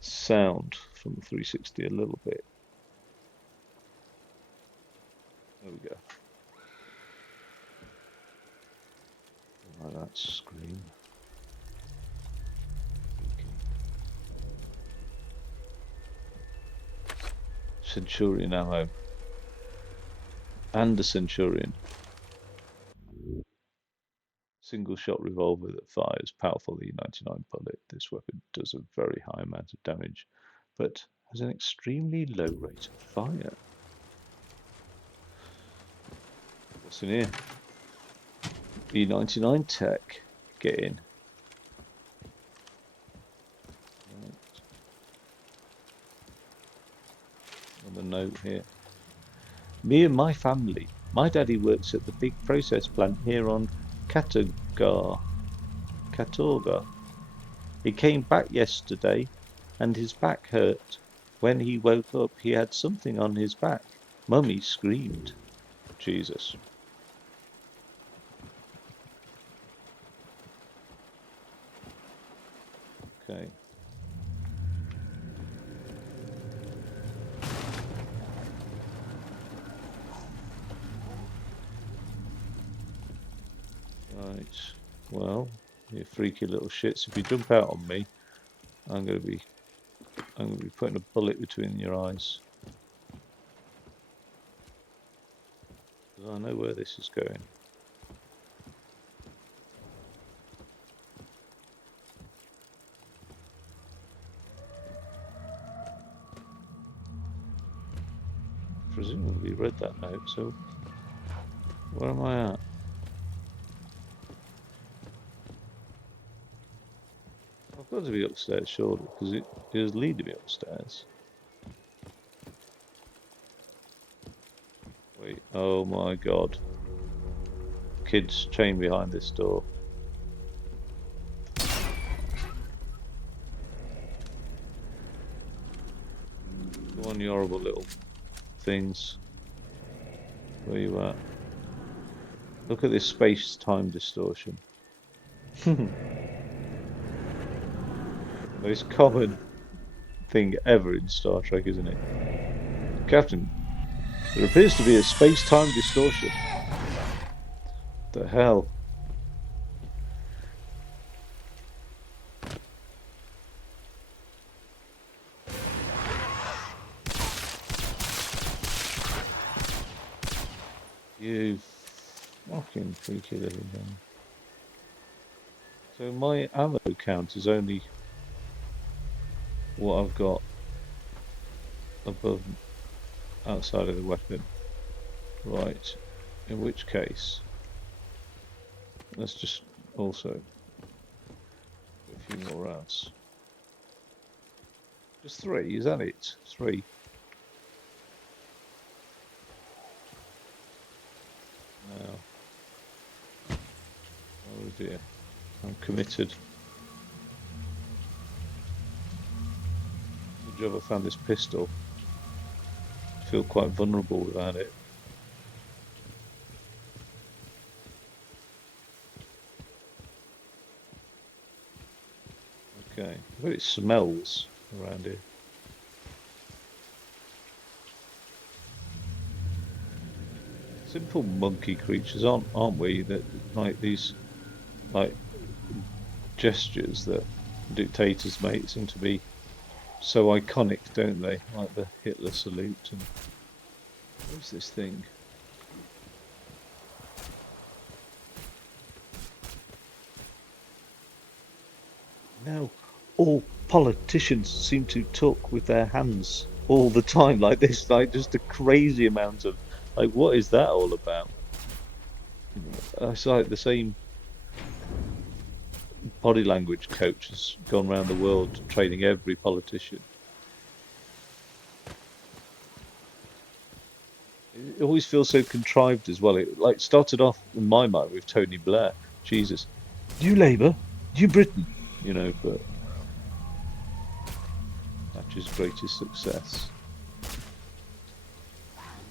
sound from the 360 a little bit. There we go. Like that scream. Centurion ammo. And a Centurion. Single shot revolver that fires powerful E99 bullet. This weapon does a very high amount of damage, but has an extremely low rate of fire. What's in here? E99 tech. Get in. Right. Another note here. Me and my family. My daddy works at the big process plant here on Katorga. He came back yesterday and his back hurt. When he woke up, he had something on his back. Mummy screamed. Jesus. Okay. Right. Well, you freaky little shits. If you jump out on me, I'm gonna be putting a bullet between your eyes. Because I know where this is going. Presumably read that note, so where am I at? I've got to be upstairs surely, because it is leading me upstairs. Wait, oh my god. Kids chained behind this door. Go on, you horrible little things. Where you at? Look at this space-time distortion. Most common thing ever in Star Trek, isn't it? Captain, there appears to be a space-time distortion. The hell? You fucking freaky little thing. So my ammo count is only what I've got above, outside of the weapon. Right. In which case, let's just also do a few more rounds. Just 3, is that it? 3. Now, oh dear, I'm committed. Good job I found this pistol. I feel quite vulnerable without it. Okay, I bet it smells around here. Simple monkey creatures, aren't we? That like these like gestures that dictators make seem to be so iconic, don't they? Like the Hitler salute and what's this thing? Now all politicians seem to talk with their hands all the time like this, like just a crazy amount of like what is that all about? It's like the same body language coach has gone around the world training every politician. It always feels so contrived as well. It like started off in my mind with Tony Blair. Jesus, New Labour, New Britain, but Thatcher's greatest success.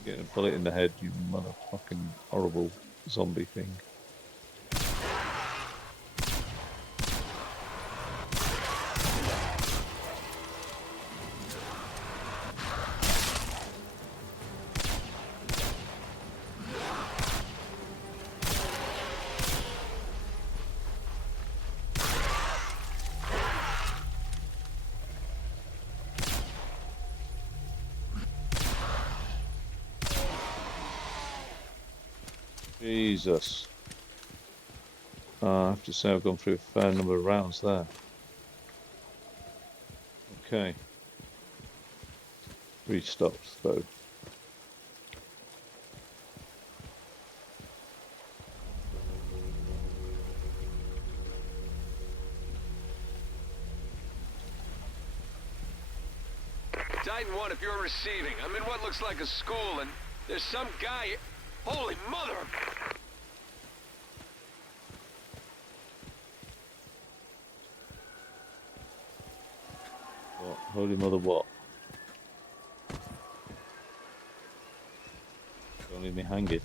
Getting a bullet in the head, you motherfucking horrible zombie thing. Jesus. I have to say I've gone through a fair number of rounds there. Okay. 3 stops though. Titan 1, if you're receiving, I'm in what looks like a school, and there's some guy... Holy mother! What? Holy mother what? Don't leave me hanging.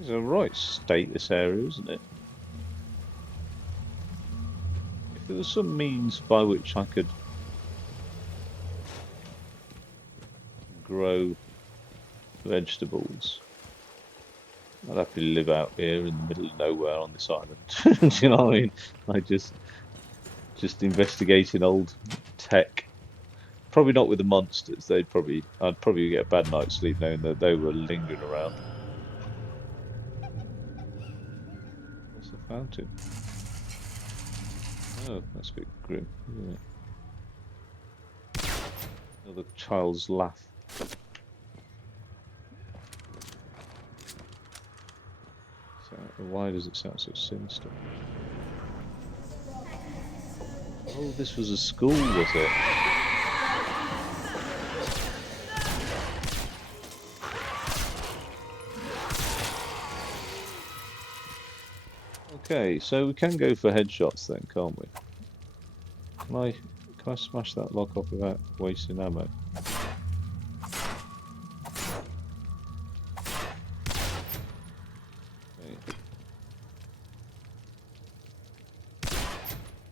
It's a right state, this area, isn't it? If there was some means by which I could grow vegetables, I'd happily live out here in the middle of nowhere on this island. Do you know what I mean? I just investigating old tech. Probably not with the monsters. I'd probably get a bad night's sleep knowing that they were lingering around. What's the fountain? Oh, that's a bit grim, isn't it? Another child's laugh. So, why does it sound so sinister? Oh, this was a school, was it? Okay, so we can go for headshots then, can't we? Can I smash that lock off without wasting ammo? Okay.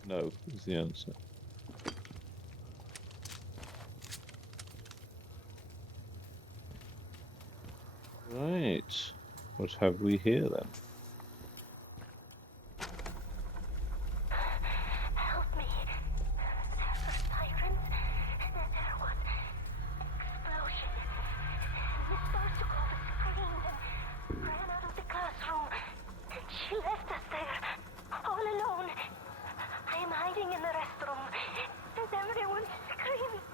No is the answer. Right. What have we here then? Help me. There were sirens. There was explosion. Miss Barsuko screamed and ran out of the classroom. And she left us there, all alone. I am hiding in the restroom. And everyone's screaming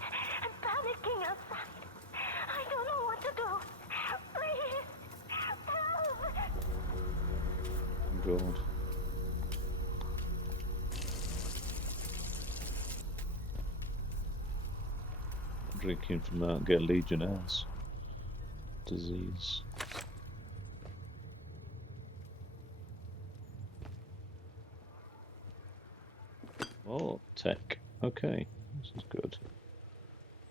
and panicking outside. I don't know what to do. Please, help! God. Drinking from that, get Legionnaires disease. Oh, tech. Okay, this is good.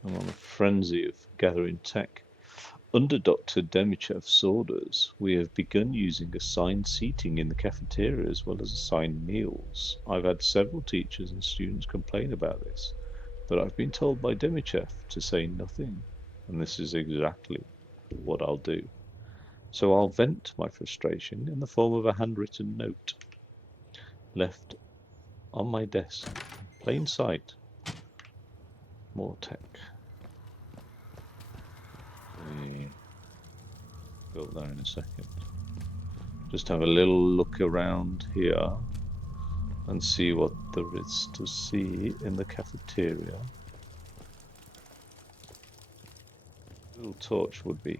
I'm on a frenzy of gathering tech. Under Dr. Demichev's orders, we have begun using assigned seating in the cafeteria as well as assigned meals. I've had several teachers and students complain about this, but I've been told by Demichev to say nothing, and this is exactly what I'll do. So I'll vent my frustration in the form of a handwritten note left on my desk, plain sight. More tech. Okay. Go up there in a second. Just have a little look around here and see what there is to see in the cafeteria. A little torch would be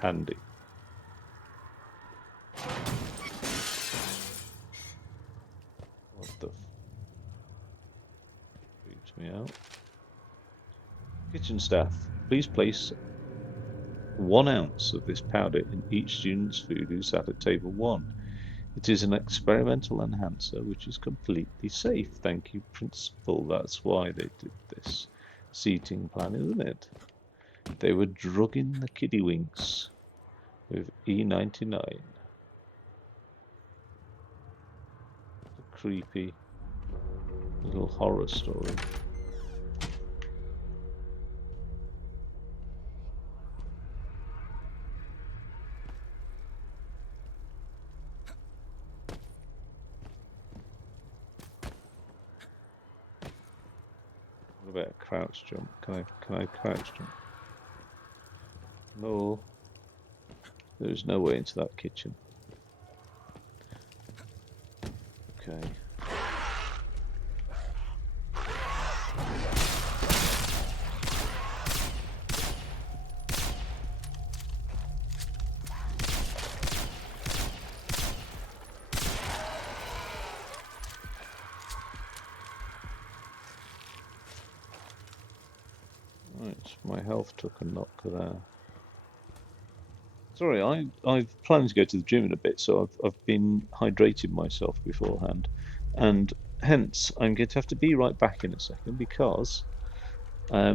handy. What the freaks me out. Kitchen staff, please place 1 ounce of this powder in each student's food who sat at table 1. It is an experimental enhancer which is completely safe. Thank you, Principal. That's why they did this seating plan, isn't it? They were drugging the kiddywinks with E99. A creepy little horror story. What about a crouch jump? Can I crouch jump? No. There's no way into that kitchen. Okay. Right, my health took a knock there. Sorry, I've planned to go to the gym in a bit, so I've been hydrating myself beforehand, and hence I'm going to have to be right back in a second because I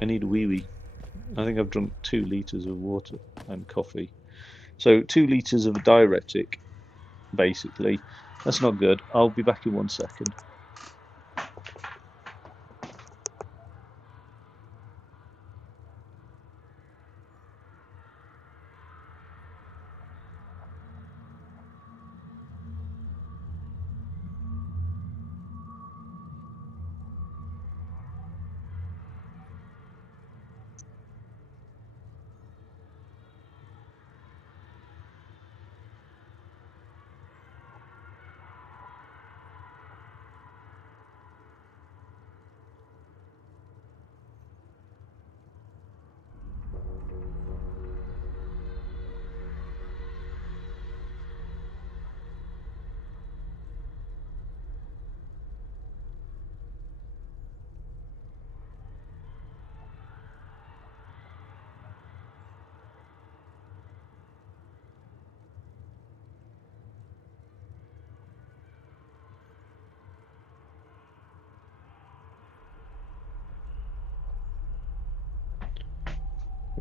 need a wee wee. I think I've drunk 2 litres of water and coffee. So 2 litres of a diuretic, basically. That's not good. I'll be back in 1 second.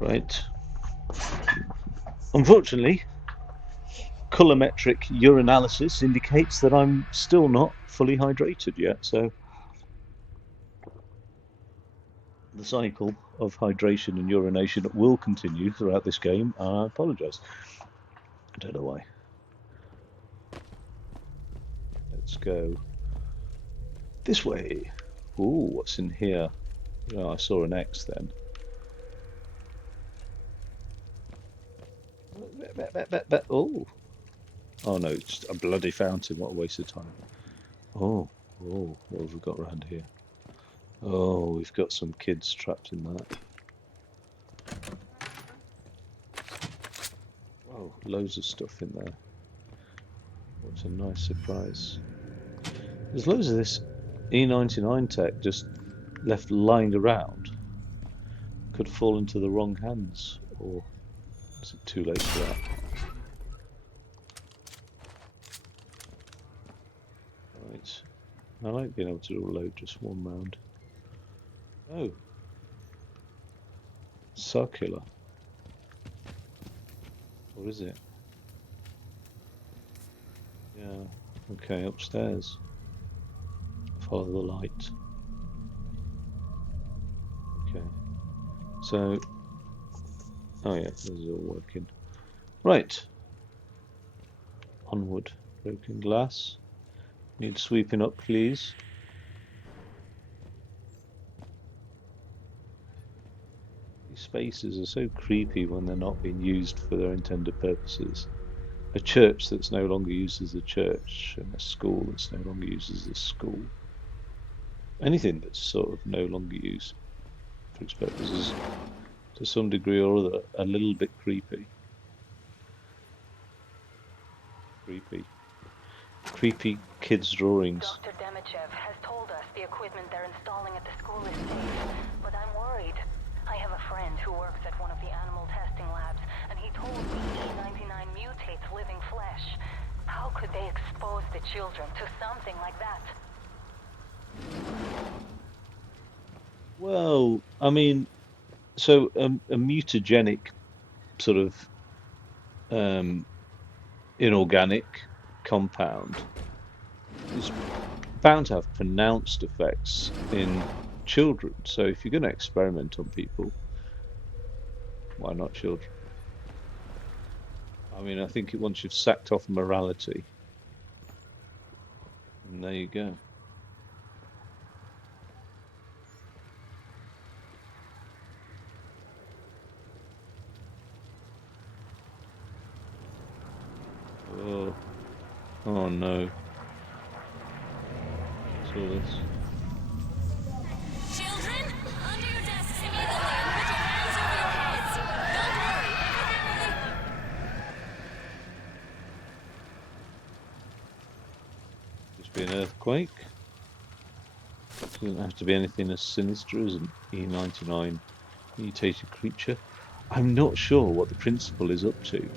Right. Unfortunately, colorimetric urinalysis indicates that I'm still not fully hydrated yet, so the cycle of hydration and urination will continue throughout this game. I apologise. I don't know why. Let's go this way. Ooh, what's in here? Oh, I saw an X then. Oh, oh no, it's a bloody fountain. What a waste of time. Oh, oh, what have we got around here? Oh, we've got some kids trapped in that. Oh, loads of stuff in there. What a nice surprise. There's loads of this E99 tech just left lying around. Could fall into the wrong hands, or is it too late for that? Right. I like being able to reload just one round. Oh. Circular. Or is it? Yeah. Okay, upstairs. Follow the light. Okay. So, oh yeah, this is all working. Right. Onward. Broken glass. Need sweeping up, please. These spaces are so creepy when they're not being used for their intended purposes. A church that's no longer used as a church, and a school that's no longer used as a school. Anything that's sort of no longer used for its purposes, to some degree or other, a little bit creepy. Creepy kids' drawings. Dr. Demichev has told us the equipment they're installing at the school is safe, but I'm worried. I have a friend who works at one of the animal testing labs, and he told me E99 mutates living flesh. How could they expose the children to something like that? Well, I mean, so a mutagenic sort of inorganic compound is bound to have pronounced effects in children. So if you're going to experiment on people, why not children? I mean, I think once you've sacked off morality, and there you go. Oh, oh no. What's all this? Children, under your desks immediately and put your hands over your heads. Don't worry, everything will... Just be an earthquake. Doesn't have to be anything as sinister as an E99 mutated creature. I'm not sure what the principal is up to,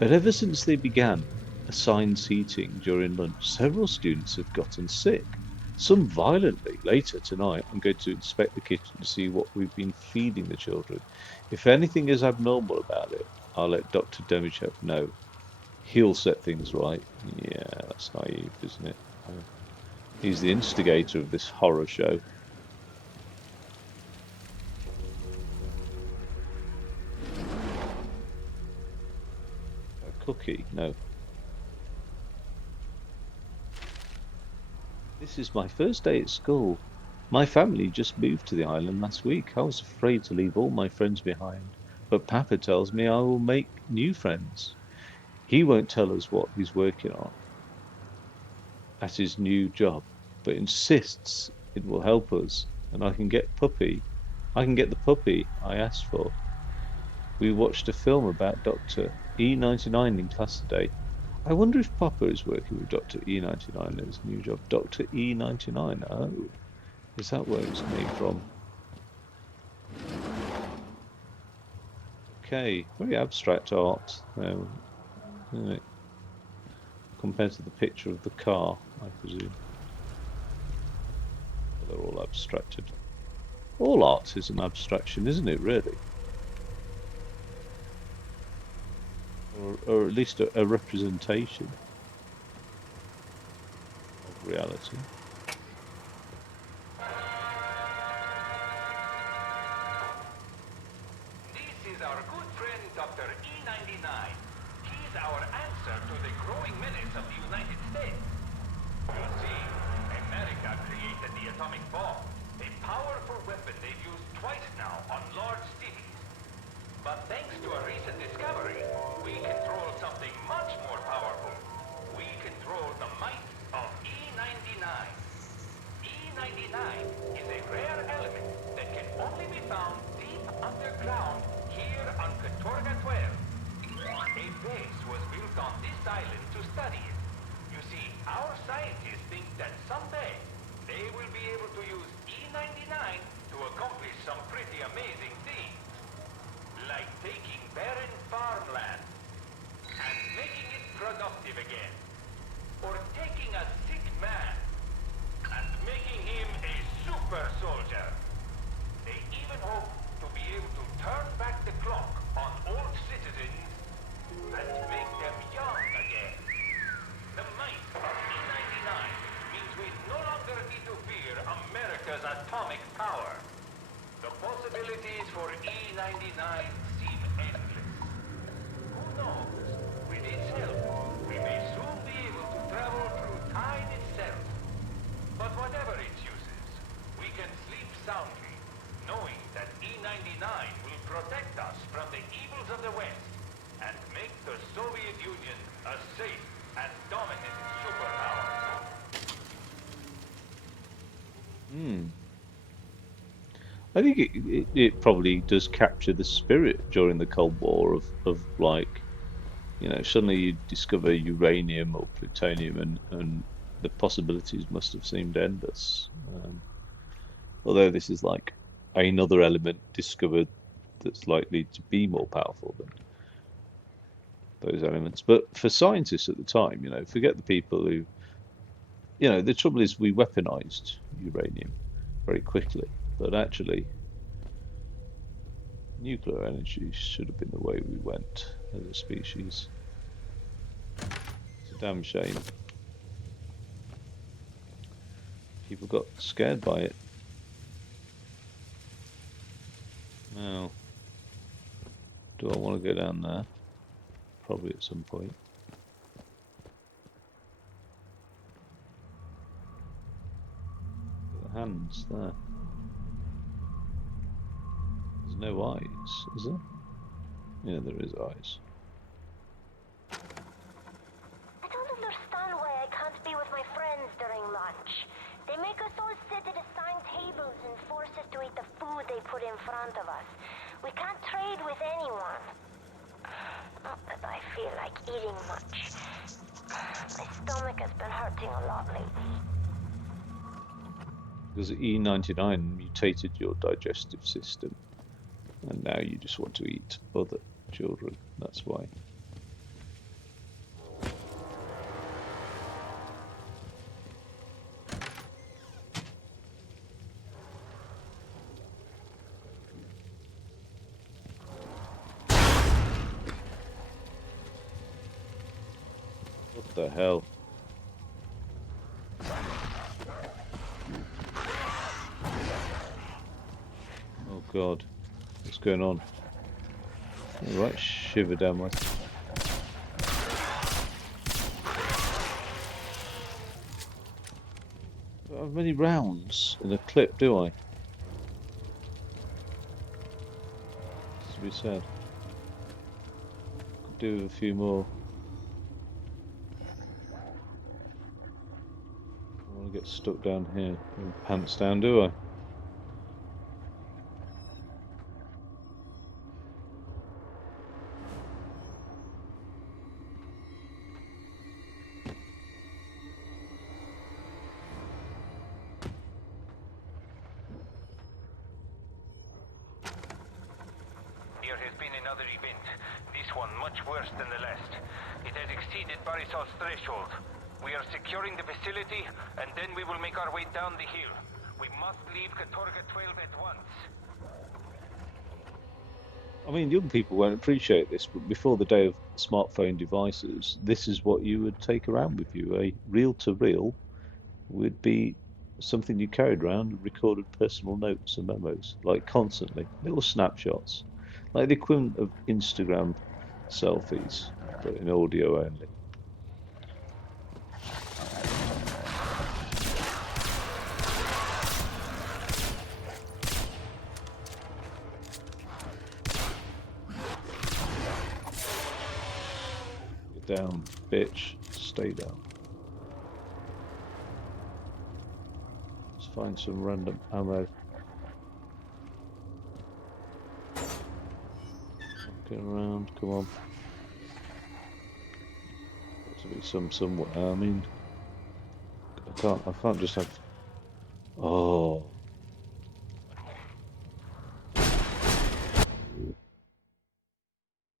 but ever since they began assigned seating during lunch, several students have gotten sick. Some violently. Later tonight, I'm going to inspect the kitchen to see what we've been feeding the children. If anything is abnormal about it, I'll let Dr. Demichev know. He'll set things right. Yeah, that's naive, isn't it? He's the instigator of this horror show. A cookie? No. This is my first day at school. My family just moved to the island last week. I was afraid to leave all my friends behind, but Papa tells me I will make new friends. He won't tell us what he's working on at his new job, but insists it will help us, and I can get the puppy I asked for. We watched a film about Dr. E99 in class today. I wonder if Papa is working with Dr. E99 at his new job. Dr. E99, oh, is that where it's named from? Okay, very abstract art, isn't it? Compared to the picture of the car, I presume. They're all abstracted. All art is an abstraction, isn't it, really? or at least a representation of reality. This is our good friend Dr. E99. He's our answer to the growing menace of the United States. You see, America created the atomic bomb, a powerful weapon they've used twice now on large cities. But thanks to a recent discovery, we control something much more powerful. We control the might of E99. E99 is a rare element that can only be found deep underground here on Katorga 12. A base was built on this island to study it. You see, our scientists think that someday they will be able to use E99 to accomplish some pretty amazing things. Like taking barren farmland and making it productive again. Or taking a sick man and making him a super soldier. They even hope to be able to turn back the clock on old citizens and make them young again. The might of E99 means we no longer need to fear America's atomic power. The possibilities for E99 seem endless. Who knows? With its help, we may soon be able to travel through time itself. But whatever its uses, we can sleep soundly, knowing that E99 will protect us from the evils of the West and make the Soviet Union a safe and dominant superpower. I think it probably does capture the spirit during the Cold War of like, suddenly you discover uranium or plutonium, and the possibilities must have seemed endless. Although this is like another element discovered that's likely to be more powerful than those elements. But for scientists at the time, forget the people who, the trouble is we weaponized uranium very quickly, but actually nuclear energy should have been the way we went as a species. It's a damn shame. People got scared by it. Now, do I want to go down there? Probably at some point. The hands there. There's no eyes, is there? Yeah, there is eyes. I don't understand why I can't be with my friends during lunch. They make us all sit at assigned tables and force us to eat the food they put in front of us. We can't trade with anyone. Not that I feel like eating much. My stomach has been hurting a lot lately. Because E99 mutated your digestive system, and now you just want to eat other children. That's why. What the hell? Oh God, what's going on? All right, shiver down my. I don't have many rounds in a clip, do I? To be said, could do with a few more. I want to get stuck down here. Pants down, do I? There has been another event, this one much worse than the last. It has exceeded Borisov's threshold. We are securing the facility, and then we will make our way down the hill. We must leave Katorga 12 at once. I mean, young people won't appreciate this, but before the day of smartphone devices, this is what you would take around with you. A reel to reel would be something you carried around and recorded personal notes and memos, like constantly, little snapshots, like the equivalent of Instagram selfies, but in audio only. Get down, bitch. Stay down. Let's find some random ammo. Get around, come on. Got to be some somewhere. I mean, I can't just have. Oh,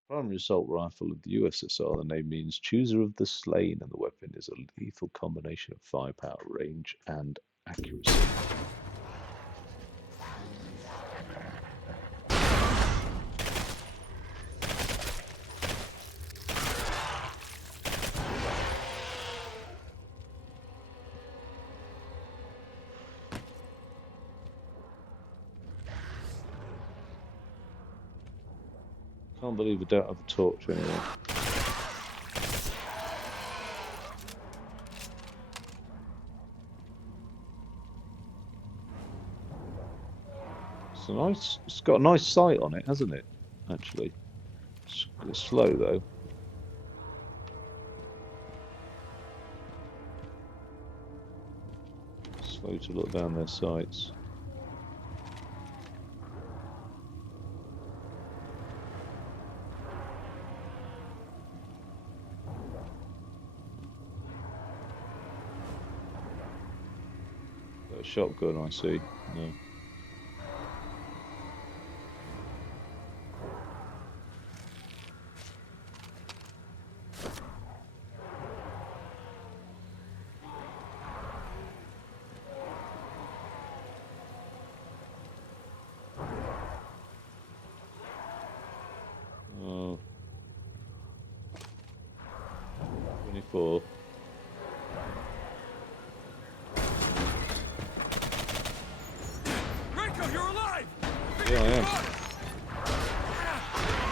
primary assault rifle of the USSR. The name means chooser of the slain, and the weapon is a lethal combination of firepower, range, and accuracy. Can't believe I don't have a torch anymore. It's a nice. It's got a nice sight on it, hasn't it? Actually, it's slow though. Slow to look down their sights. Got a shotgun, I see. No. Oh. 24. Renko, you're alive! Yeah, I am.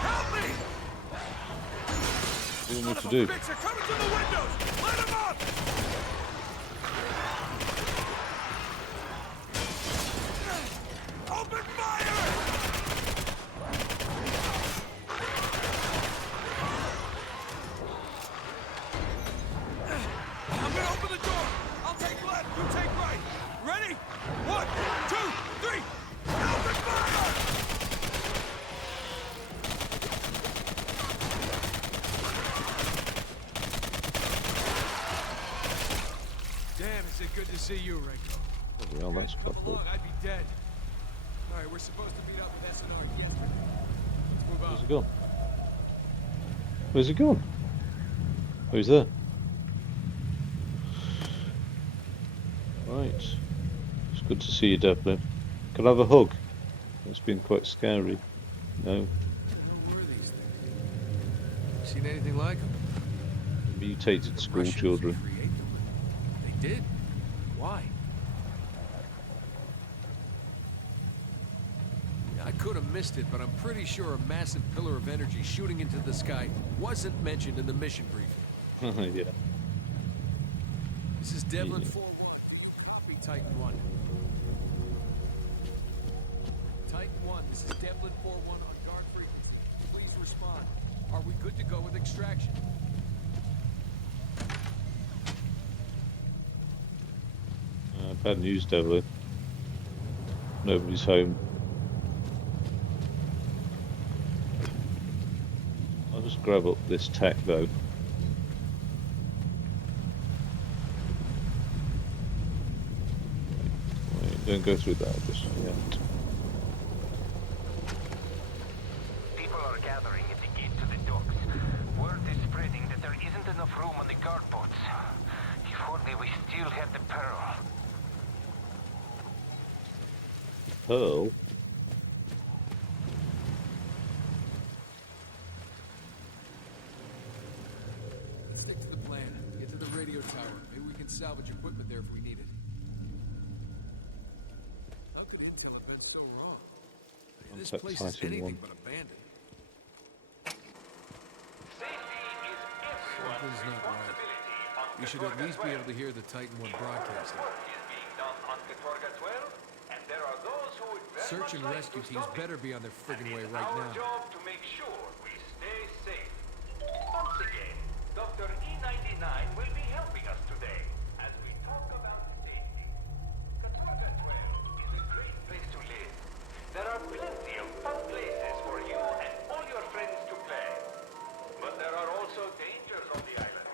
Help me! What do you want me to Son do? of a bitch, they're coming through the windows! Light them up! Open fire! I'm gonna open the door! I'll take left, you take right! Ready? 1, 2, 3! Open fire! Damn, is it good to see you, Renko. Bloody hell, that's quite Come cool. along, I'd be dead. All right, we're supposed to meet up with SNR yesterday. Let's move Where's on. he gone? Where's he gone? Who's there? Right. It's good to see you, Devlin. Can I have a hug? It's been quite scary. No. What were these things? Seen anything like them? Mutated The school Russians children. create them. They did. Why? I could have missed it, but I'm pretty sure a massive pillar of energy shooting into the sky wasn't mentioned in the mission briefing. Yeah. This is Devlin Yeah. 4-1. Copy Titan 1. Titan 1, this is Devlin 4-1 on guard frequency. Please respond. Are we good to go with extraction? Bad news, Devlin. Nobody's home. I'll just grab up this tech though. Wait, don't go through that just yet. People are gathering at the gate to the docks. Word is spreading that there isn't enough room on the guard boats. If only we still had the Pearl. Pearl? tower. Maybe we can salvage equipment there if we need it. How could intel have been so wrong? This Contact place is Titan anything 1. but abandoned. Safety is everyone's Something's not right. responsibility on We should at Katorga least be 12. able to hear the Titan 1 broadcasting. Work is being done on Katorga 12, and there are those who would very Search much and like rescue to teams stop it. better be on their friggin' way It's right our now. job to make sure we stay safe. Once again, Dr. E99 will be helping us today as we talk about safety. Katorga 12 is a great place to live. There are plenty of fun places for you and all your friends to play. But there are also dangers on the island.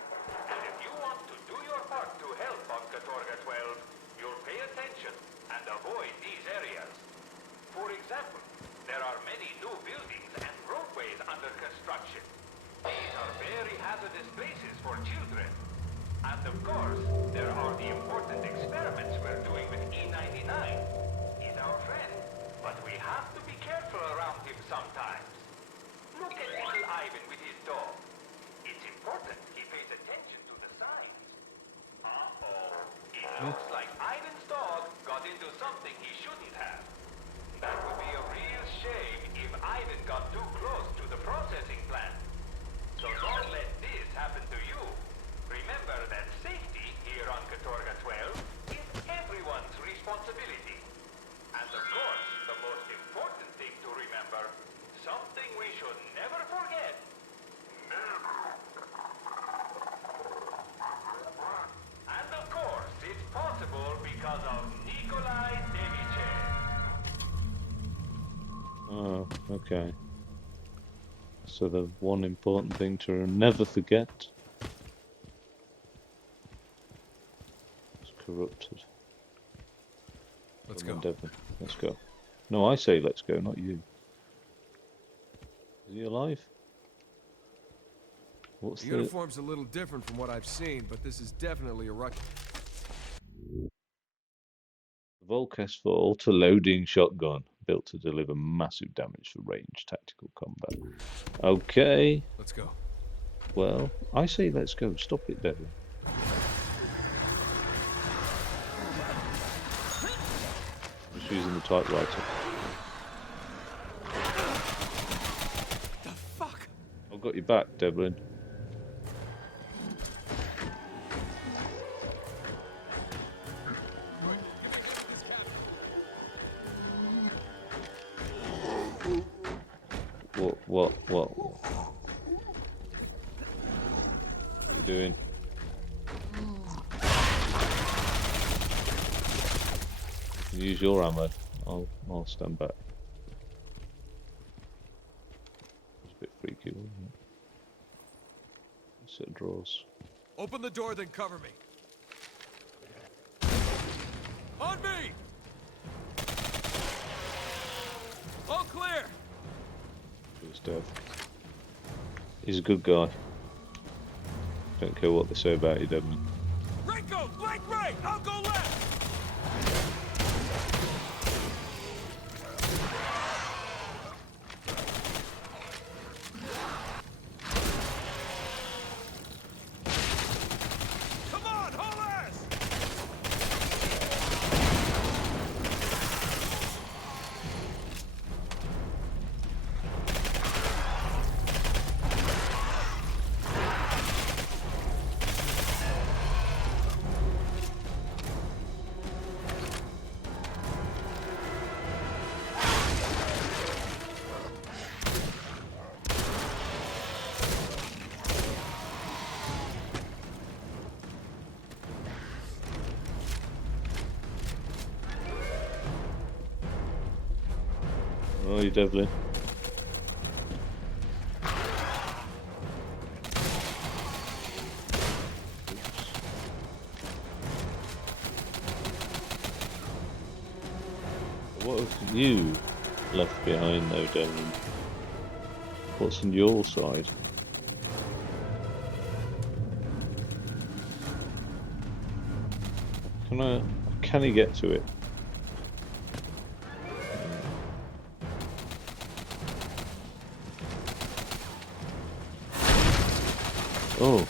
And if you want to do your part to help on Katorga 12, you'll pay attention and avoid these areas. For example, there are many new buildings and roadways under construction. These are very hazardous places for children. And of course, there are the important experiments we're doing with E99. He's our friend, but we have to be careful around him sometimes. Look at little Ivan with his dog. It's important he pays attention to the signs. Uh-oh. It looks like Ivan's dog got into something he shouldn't have. That would be a real shame if Ivan got too close to the processing plant. So don't let this happen to you. Remember that safety here on Katorga 12 is everyone's responsibility. And of course, the most important thing to remember, something we should never forget. And of course, it's possible because of Nikolai Devichev. Oh, okay. So the one important thing to never forget is corrupted. Let's Come on, go. Devlin. Let's go. No, I say let's go, not you. Is he alive? What's The the... uniform's a little different from what I've seen, but this is definitely a ruck. Volkes for auto-loading shotgun, built to deliver massive damage for range tactical combat. Okay, Let's go. well, I say let's go. Stop it, Devlin. Just using the typewriter. The fuck? I've got your back, Devlin. What? What are you doing? You can use your ammo. I'll stand back. It's a bit freaky, wasn't it? Set of drawers. Open the door, then cover me. On me! All clear! He's dead. He's a good guy. Don't care what they say about you, Devlin. Rico, blank right! I'll go left! Come on, haul ass! Oh, you Devlin. What have you left behind though, Devlin? What's on your side? Can he get to it? Oh.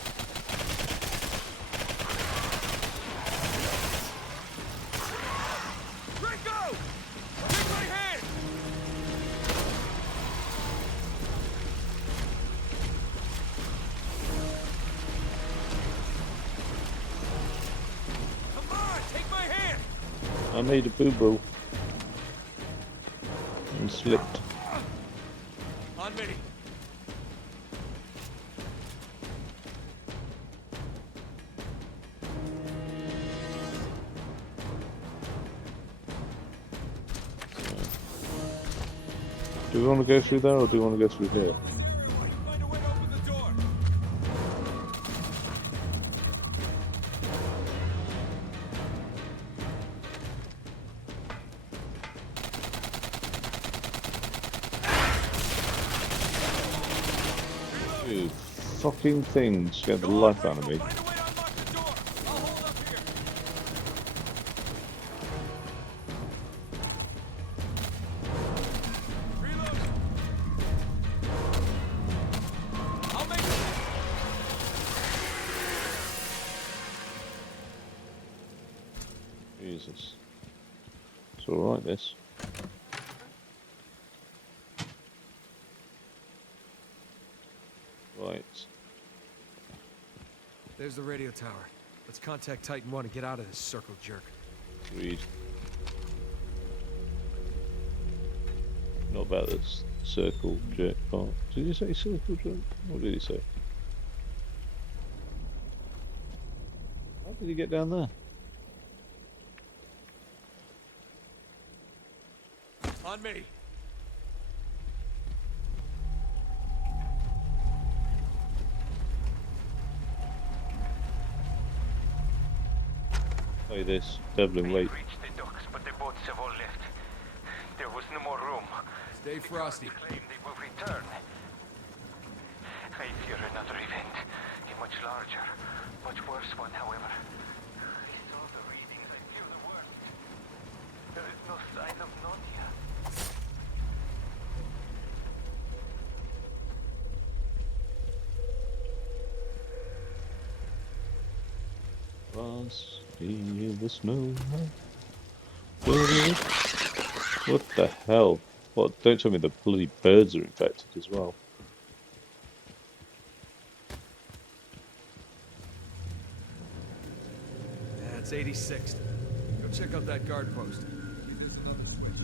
I made a boo-boo and slipped. On me. Do we want to go through there or do we want to go through here? Find a way to open the door. You fucking things scared the life out of me. Find a way to unlock the door. I'll hold up here. Reload. I'll make it. Jesus. It's alright, this. Right. There's the radio tower. Let's contact Titan 1 and get out of this circle jerk. Read. Not about this circle jerk part. Did you say circle jerk? What did he say? How did he get down there? On me. Play this. Devlin, wait. Reached the docks, but the boats have all left. There was no more room. Stay frosty. They claim they will return. I fear another event. A much larger, much worse one, however. I saw the readings. I feel the worst. There is no sign of nausea. Frosty in the snow. What the hell? What? Don't tell me the bloody birds are infected as well. Yeah, it's 86th. Go check out that guard post. Maybe there's another switch.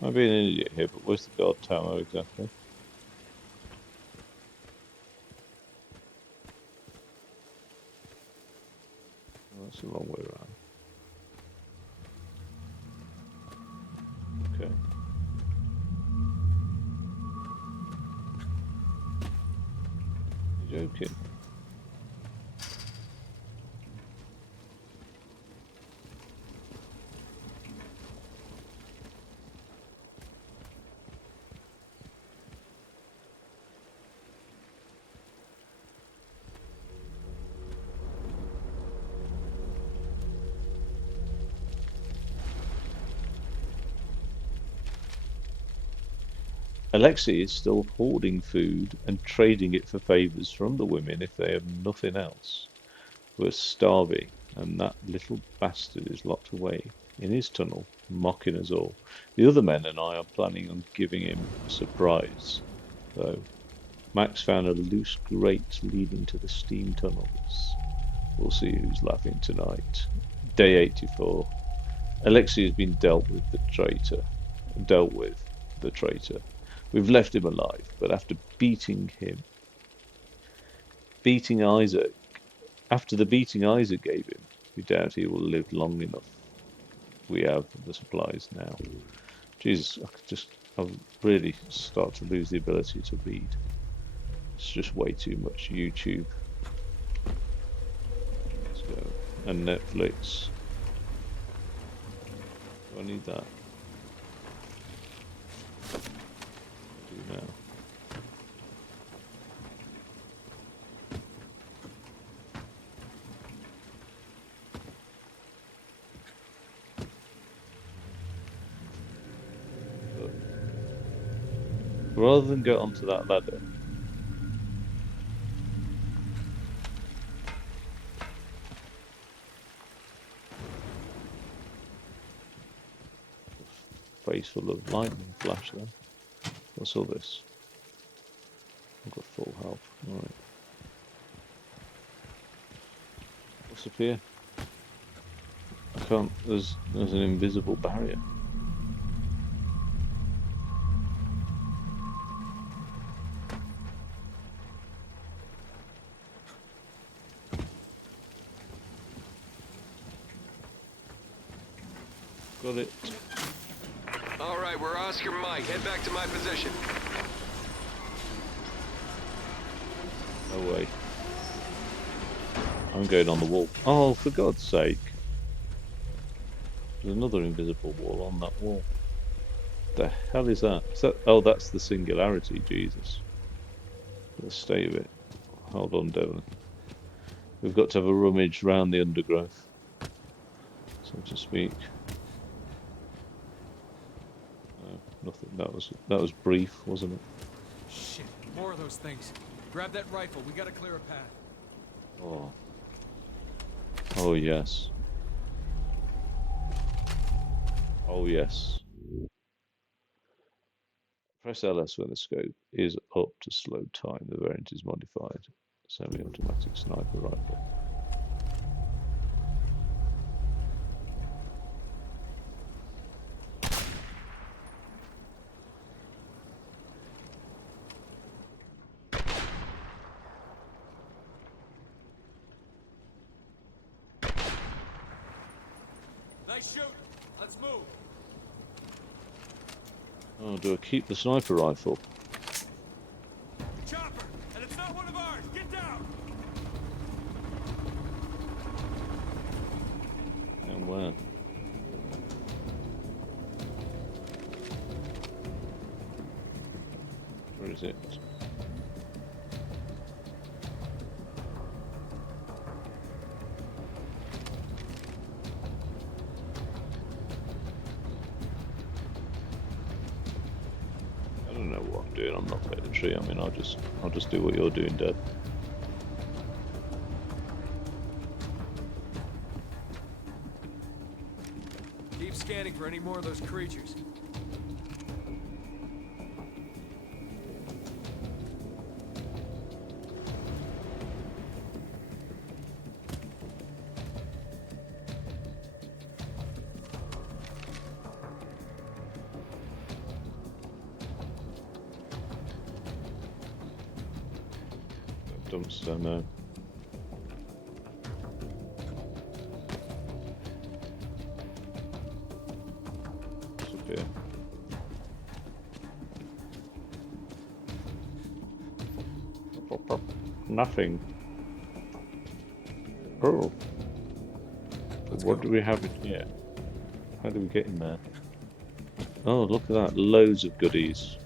I'm being an idiot here, but where's the guard tower exactly? Oh, that's a long way around. Okay. You're joking. Alexei is still hoarding food and trading it for favors from the women if they have nothing else. We're starving, and that little bastard is locked away in his tunnel, mocking us all. The other men and I are planning on giving him a surprise, though. Max found a loose grate leading to the steam tunnels. We'll see who's laughing tonight. Day 84. Alexei has been dealt with the traitor. We've left him alive, but after beating Isaac, after the beating Isaac gave him, we doubt he will live long enough. We have the supplies now. Jesus, I really start to lose the ability to read. It's just way too much YouTube. Let's go. And Netflix. Do I need that? I do now. Rather than go onto that ladder, face full of lightning flash there. What's all this? I've got full health. Right. What's up here? I can't. There's an invisible barrier. Got it. All right, we're Oscar Mike. Head back to my position. No way. I'm going on the wall. Oh, for God's sake. There's another invisible wall on that wall. The hell is that? Is that? Oh, that's the Singularity, Jesus. The state of it. Hold on, Devlin. We've got to have a rummage round the undergrowth, so to speak. No, nothing. That was brief, wasn't it? Shit, more of those things. Grab that rifle. We gotta clear a path. Oh. Oh yes. Oh yes. Press LS when the scope is up to slow time. The variant is modified. Semi-automatic sniper rifle. Nice shoot. Let's move. Oh, do I keep the sniper rifle? Chopper, and it's not one of ours. Get down. And where? Where is it? I don't know what I'm doing. I'm not military. I mean, I'll just do what you're doing, Dad. Keep scanning for any more of those creatures. Dumpster, no. What's up here? Nothing. Oh. What do we have in here? How do we get in there? Oh, look at that. Loads of goodies.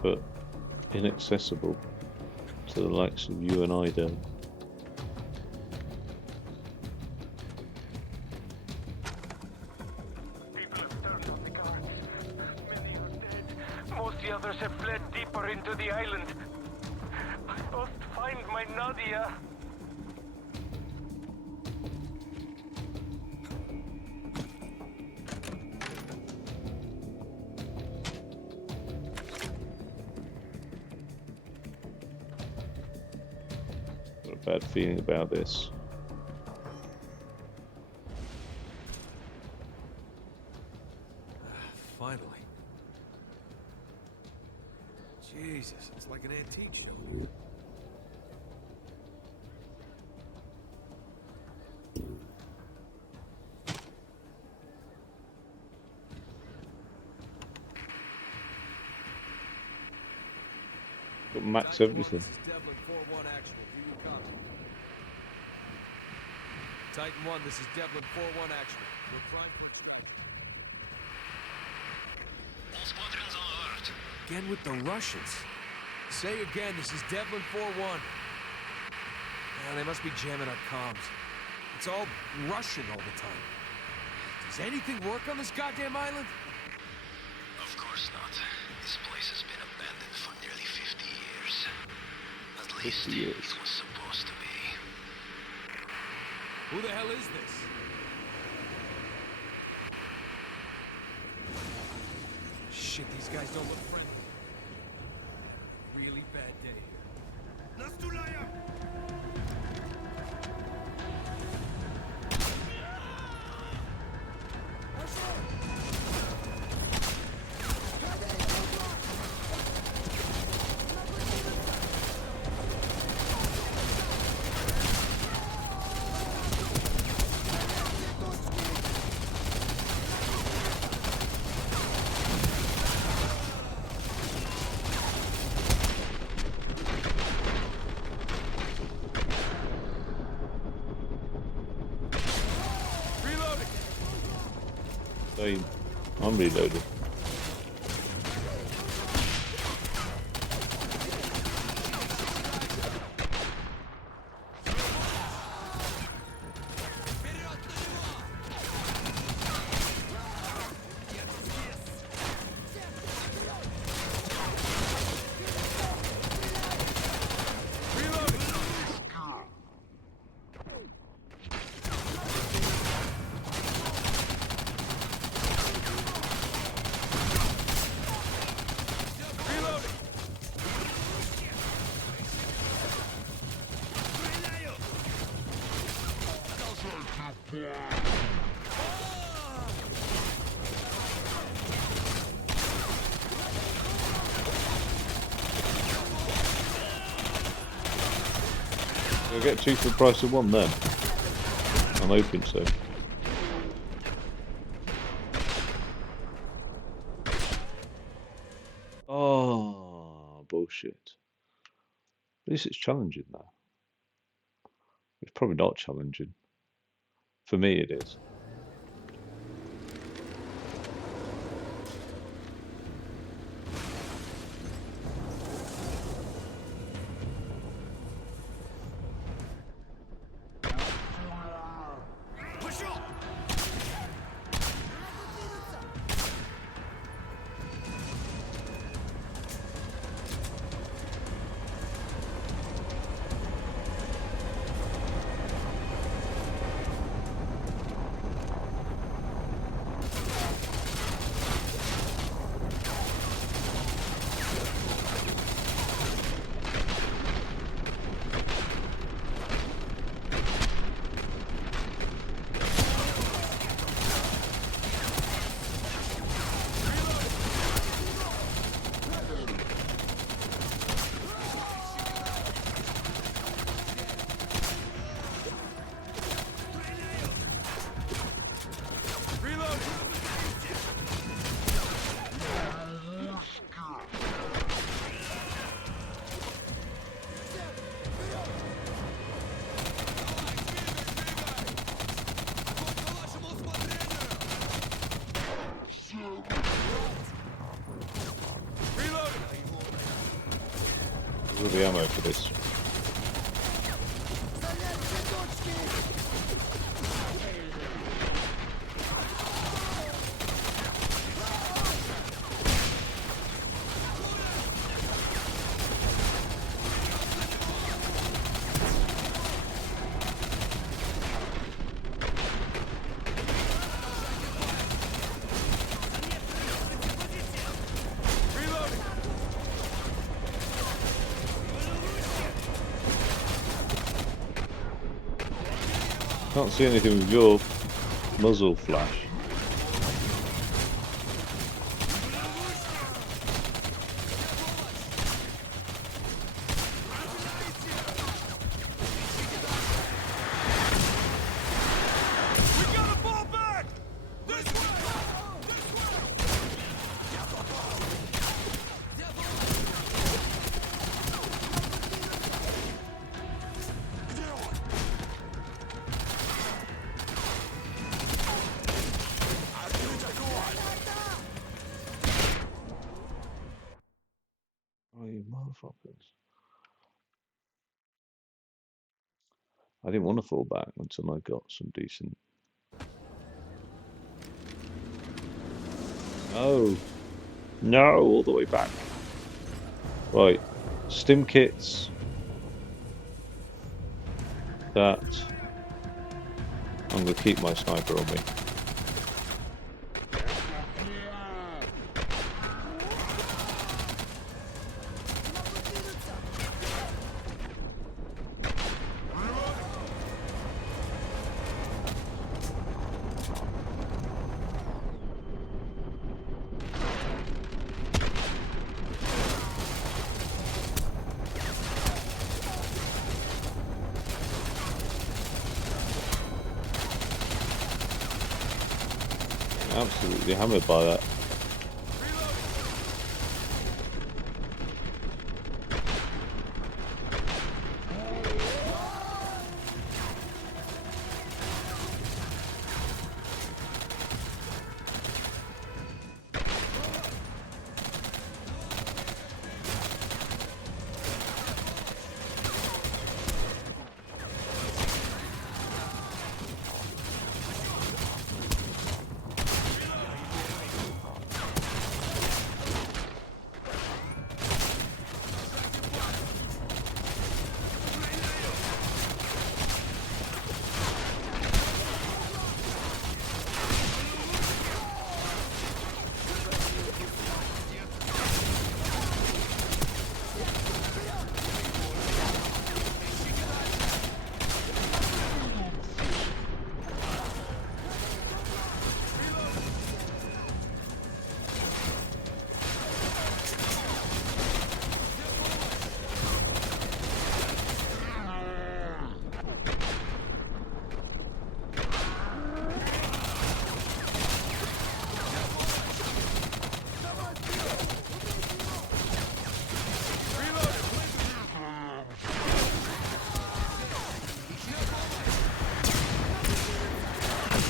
But inaccessible to the likes of you and I, Dan. People have turned on the guards. Many are dead. Most of the others have fled deeper into the island. I must find my Nadia. Got a bad feeling about this. Finally. Jesus, it's like an antique show. Got max everything. This is Devlin 4-1 actual. Do you copy? Titan 1, this is Devlin 4-1 actual. We're primed for extraction. All squadrons on alert. Again with the Russians. Say again, this is Devlin 4-1. They must be jamming our comms. It's all Russian all the time. Does anything work on this goddamn island? Of course not. This place has been abandoned for nearly 50 years. At least 50 years. it was supposed to be. Who the hell is this? Shit, these guys don't look friendly. really bad day. Same. I'm reloading. You'll get two for the price of one then. I'm hoping so. Oh, bullshit. At least it's challenging though. It's probably not challenging. For me it is. Where's the ammo for this? Can't see anything with your muzzle flash. Oh, you motherfuckers. I didn't want to fall back until I got some decent... Oh. No, all the way back. Right. Stim kits. That. I'm going to keep my sniper on me. Absolutely hammered by that.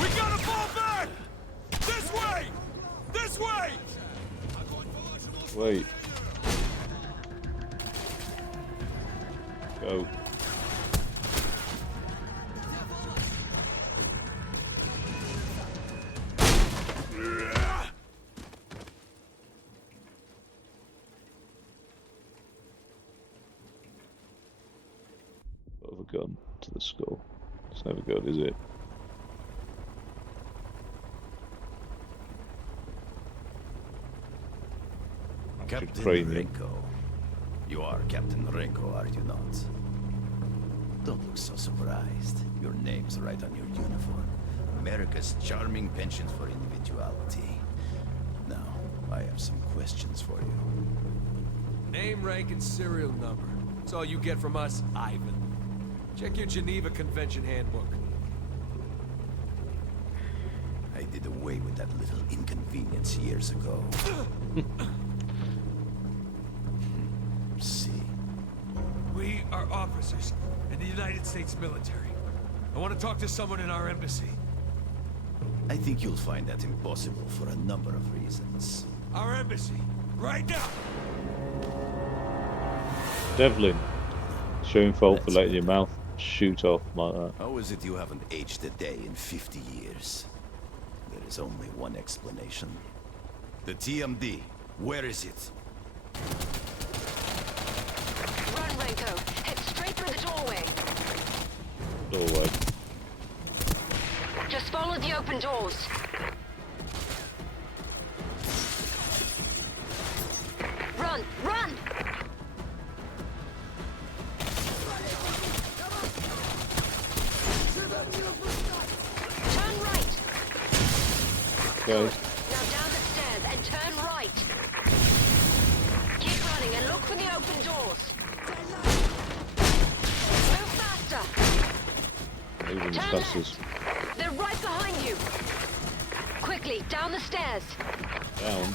We gotta fall back! This way! This way! Wait. Go. Of a gun to the skull. It's never good, is it? Captain cranium. Renko. You are Captain Renko, are you not? Don't look so surprised. Your name's right on your uniform. America's charming penchant for individuality. Now, I have some questions for you. Name, rank, and serial number. That's all you get from us, Ivan. Check your Geneva Convention handbook. I did away with that little inconvenience years ago. See. We are officers in the United States military. I want to talk to someone in our embassy. I think you'll find that impossible for a number of reasons. Our embassy, right now! Devlin, showing fault for letting your mouth shoot off like that. How is it you haven't aged a day in 50 years? There is only one explanation. The TMD, where is it? Run, Renko. Head straight through the doorway. Doorway. Just follow the open doors. Run! Run! Turn right! Okay. Now down the stairs and turn right. Keep running and look for the open doors. Move faster. Moving as Turn fast as left. They're right behind you. Quickly, down the stairs. down.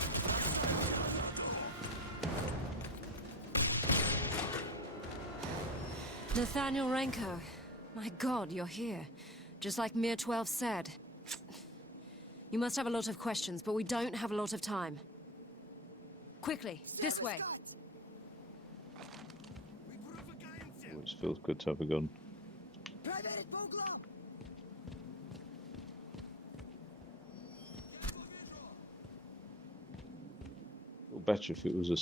Nathaniel Renko. My god, you're here. Just like Mir 12 said. You must have a lot of questions, but we don't have a lot of time. Quickly, this way. Always feels good to have a gun. Feel better if it was a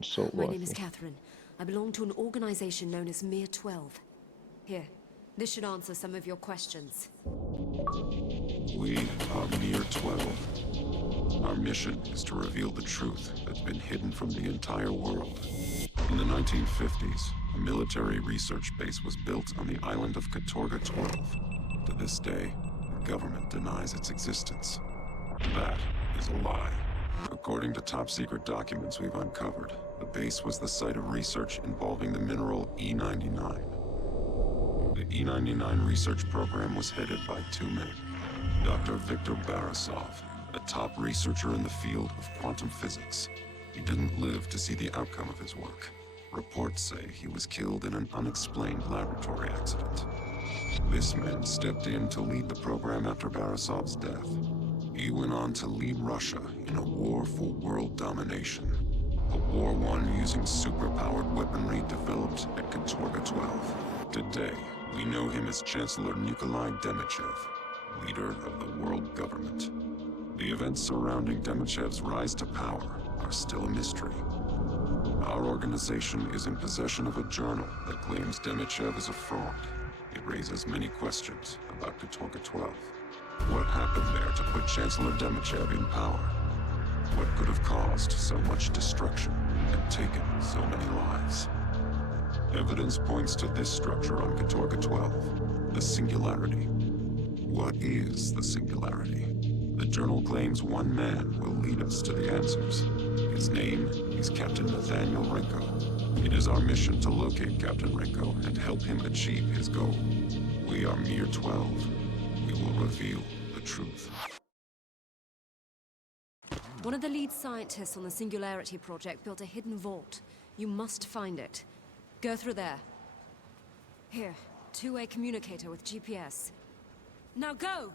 assault My rifle. name is Catherine. I belong to an organization known as Mir 12. Here, this should answer some of your questions. We are Mir 12. Our mission is to reveal the truth that's been hidden from the entire world. In the 1950s, a military research base was built on the island of Katorga 12. To this day, the government denies its existence. That is a lie. According to top-secret documents we've uncovered, the base was the site of research involving the mineral E99. The E99 research program was headed by two men, Dr. Viktor Barasov, a top researcher in the field of quantum physics. He didn't live to see the outcome of his work. Reports say he was killed in an unexplained laboratory accident. This man stepped in to lead the program after Barasov's death. He went on to lead Russia in a war for world domination. A war won using superpowered weaponry developed at Katorga 12. Today, we know him as Chancellor Nikolai Demichev, leader of the world government. The events surrounding Demichev's rise to power are still a mystery. Our organization is in possession of a journal that claims Demichev is a fraud. It raises many questions about Katorga 12. What happened there to put Chancellor Demichev in power? What could have caused so much destruction and taken so many lives? Evidence points to this structure on Katorga 12, the Singularity. What is the Singularity? The journal claims one man will lead us to the answers. His name is Captain Nathaniel Renko. It is our mission to locate Captain Renko and help him achieve his goal. We are Mir 12. We will reveal the truth. One of the lead scientists on the Singularity project built a hidden vault. You must find it. Go through there. Here, two-way communicator with GPS. Now go!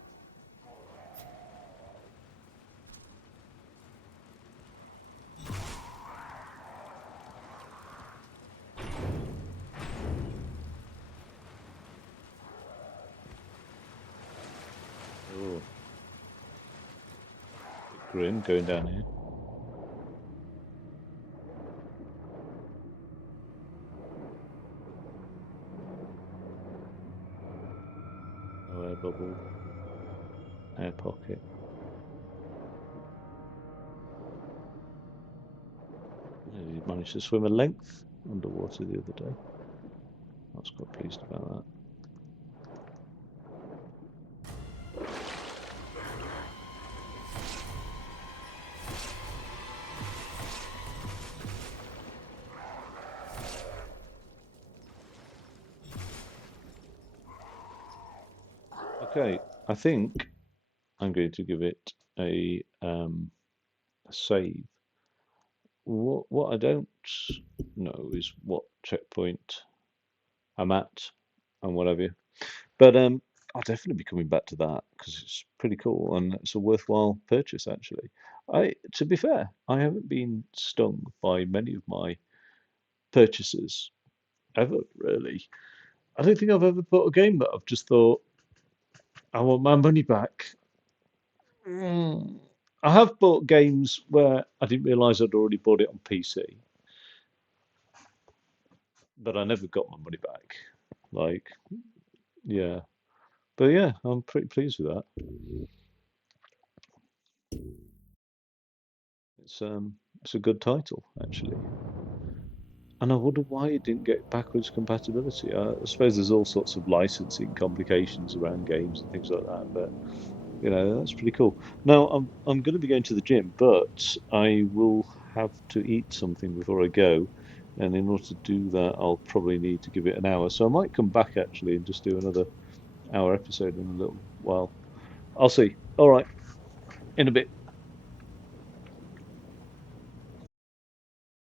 Oh. Bit grim going down here. No air bubble. Air pocket. He managed to swim a length underwater the other day. I was quite pleased about that. Okay, I think I'm going to give it a save. What I don't know is what checkpoint I'm at and whatever. But I'll definitely be coming back to that because it's pretty cool and it's a worthwhile purchase actually. To be fair, I haven't been stung by many of my purchases ever really. I don't think I've ever bought a game that I've just thought I want my money back. Mm. I have bought games where I didn't realise I'd already bought it on PC, but I never got my money back. Like, yeah. But yeah, I'm pretty pleased with that. It's a good title actually. And I wonder why it didn't get backwards compatibility. I suppose there's all sorts of licensing complications around games and things like that, but that's pretty cool. Now I'm going to be going to the gym, but I will have to eat something before I go, and in order to do that, I'll probably need to give it an hour. So I might come back actually and just do another hour episode in a little while. I'll see. All right, in a bit.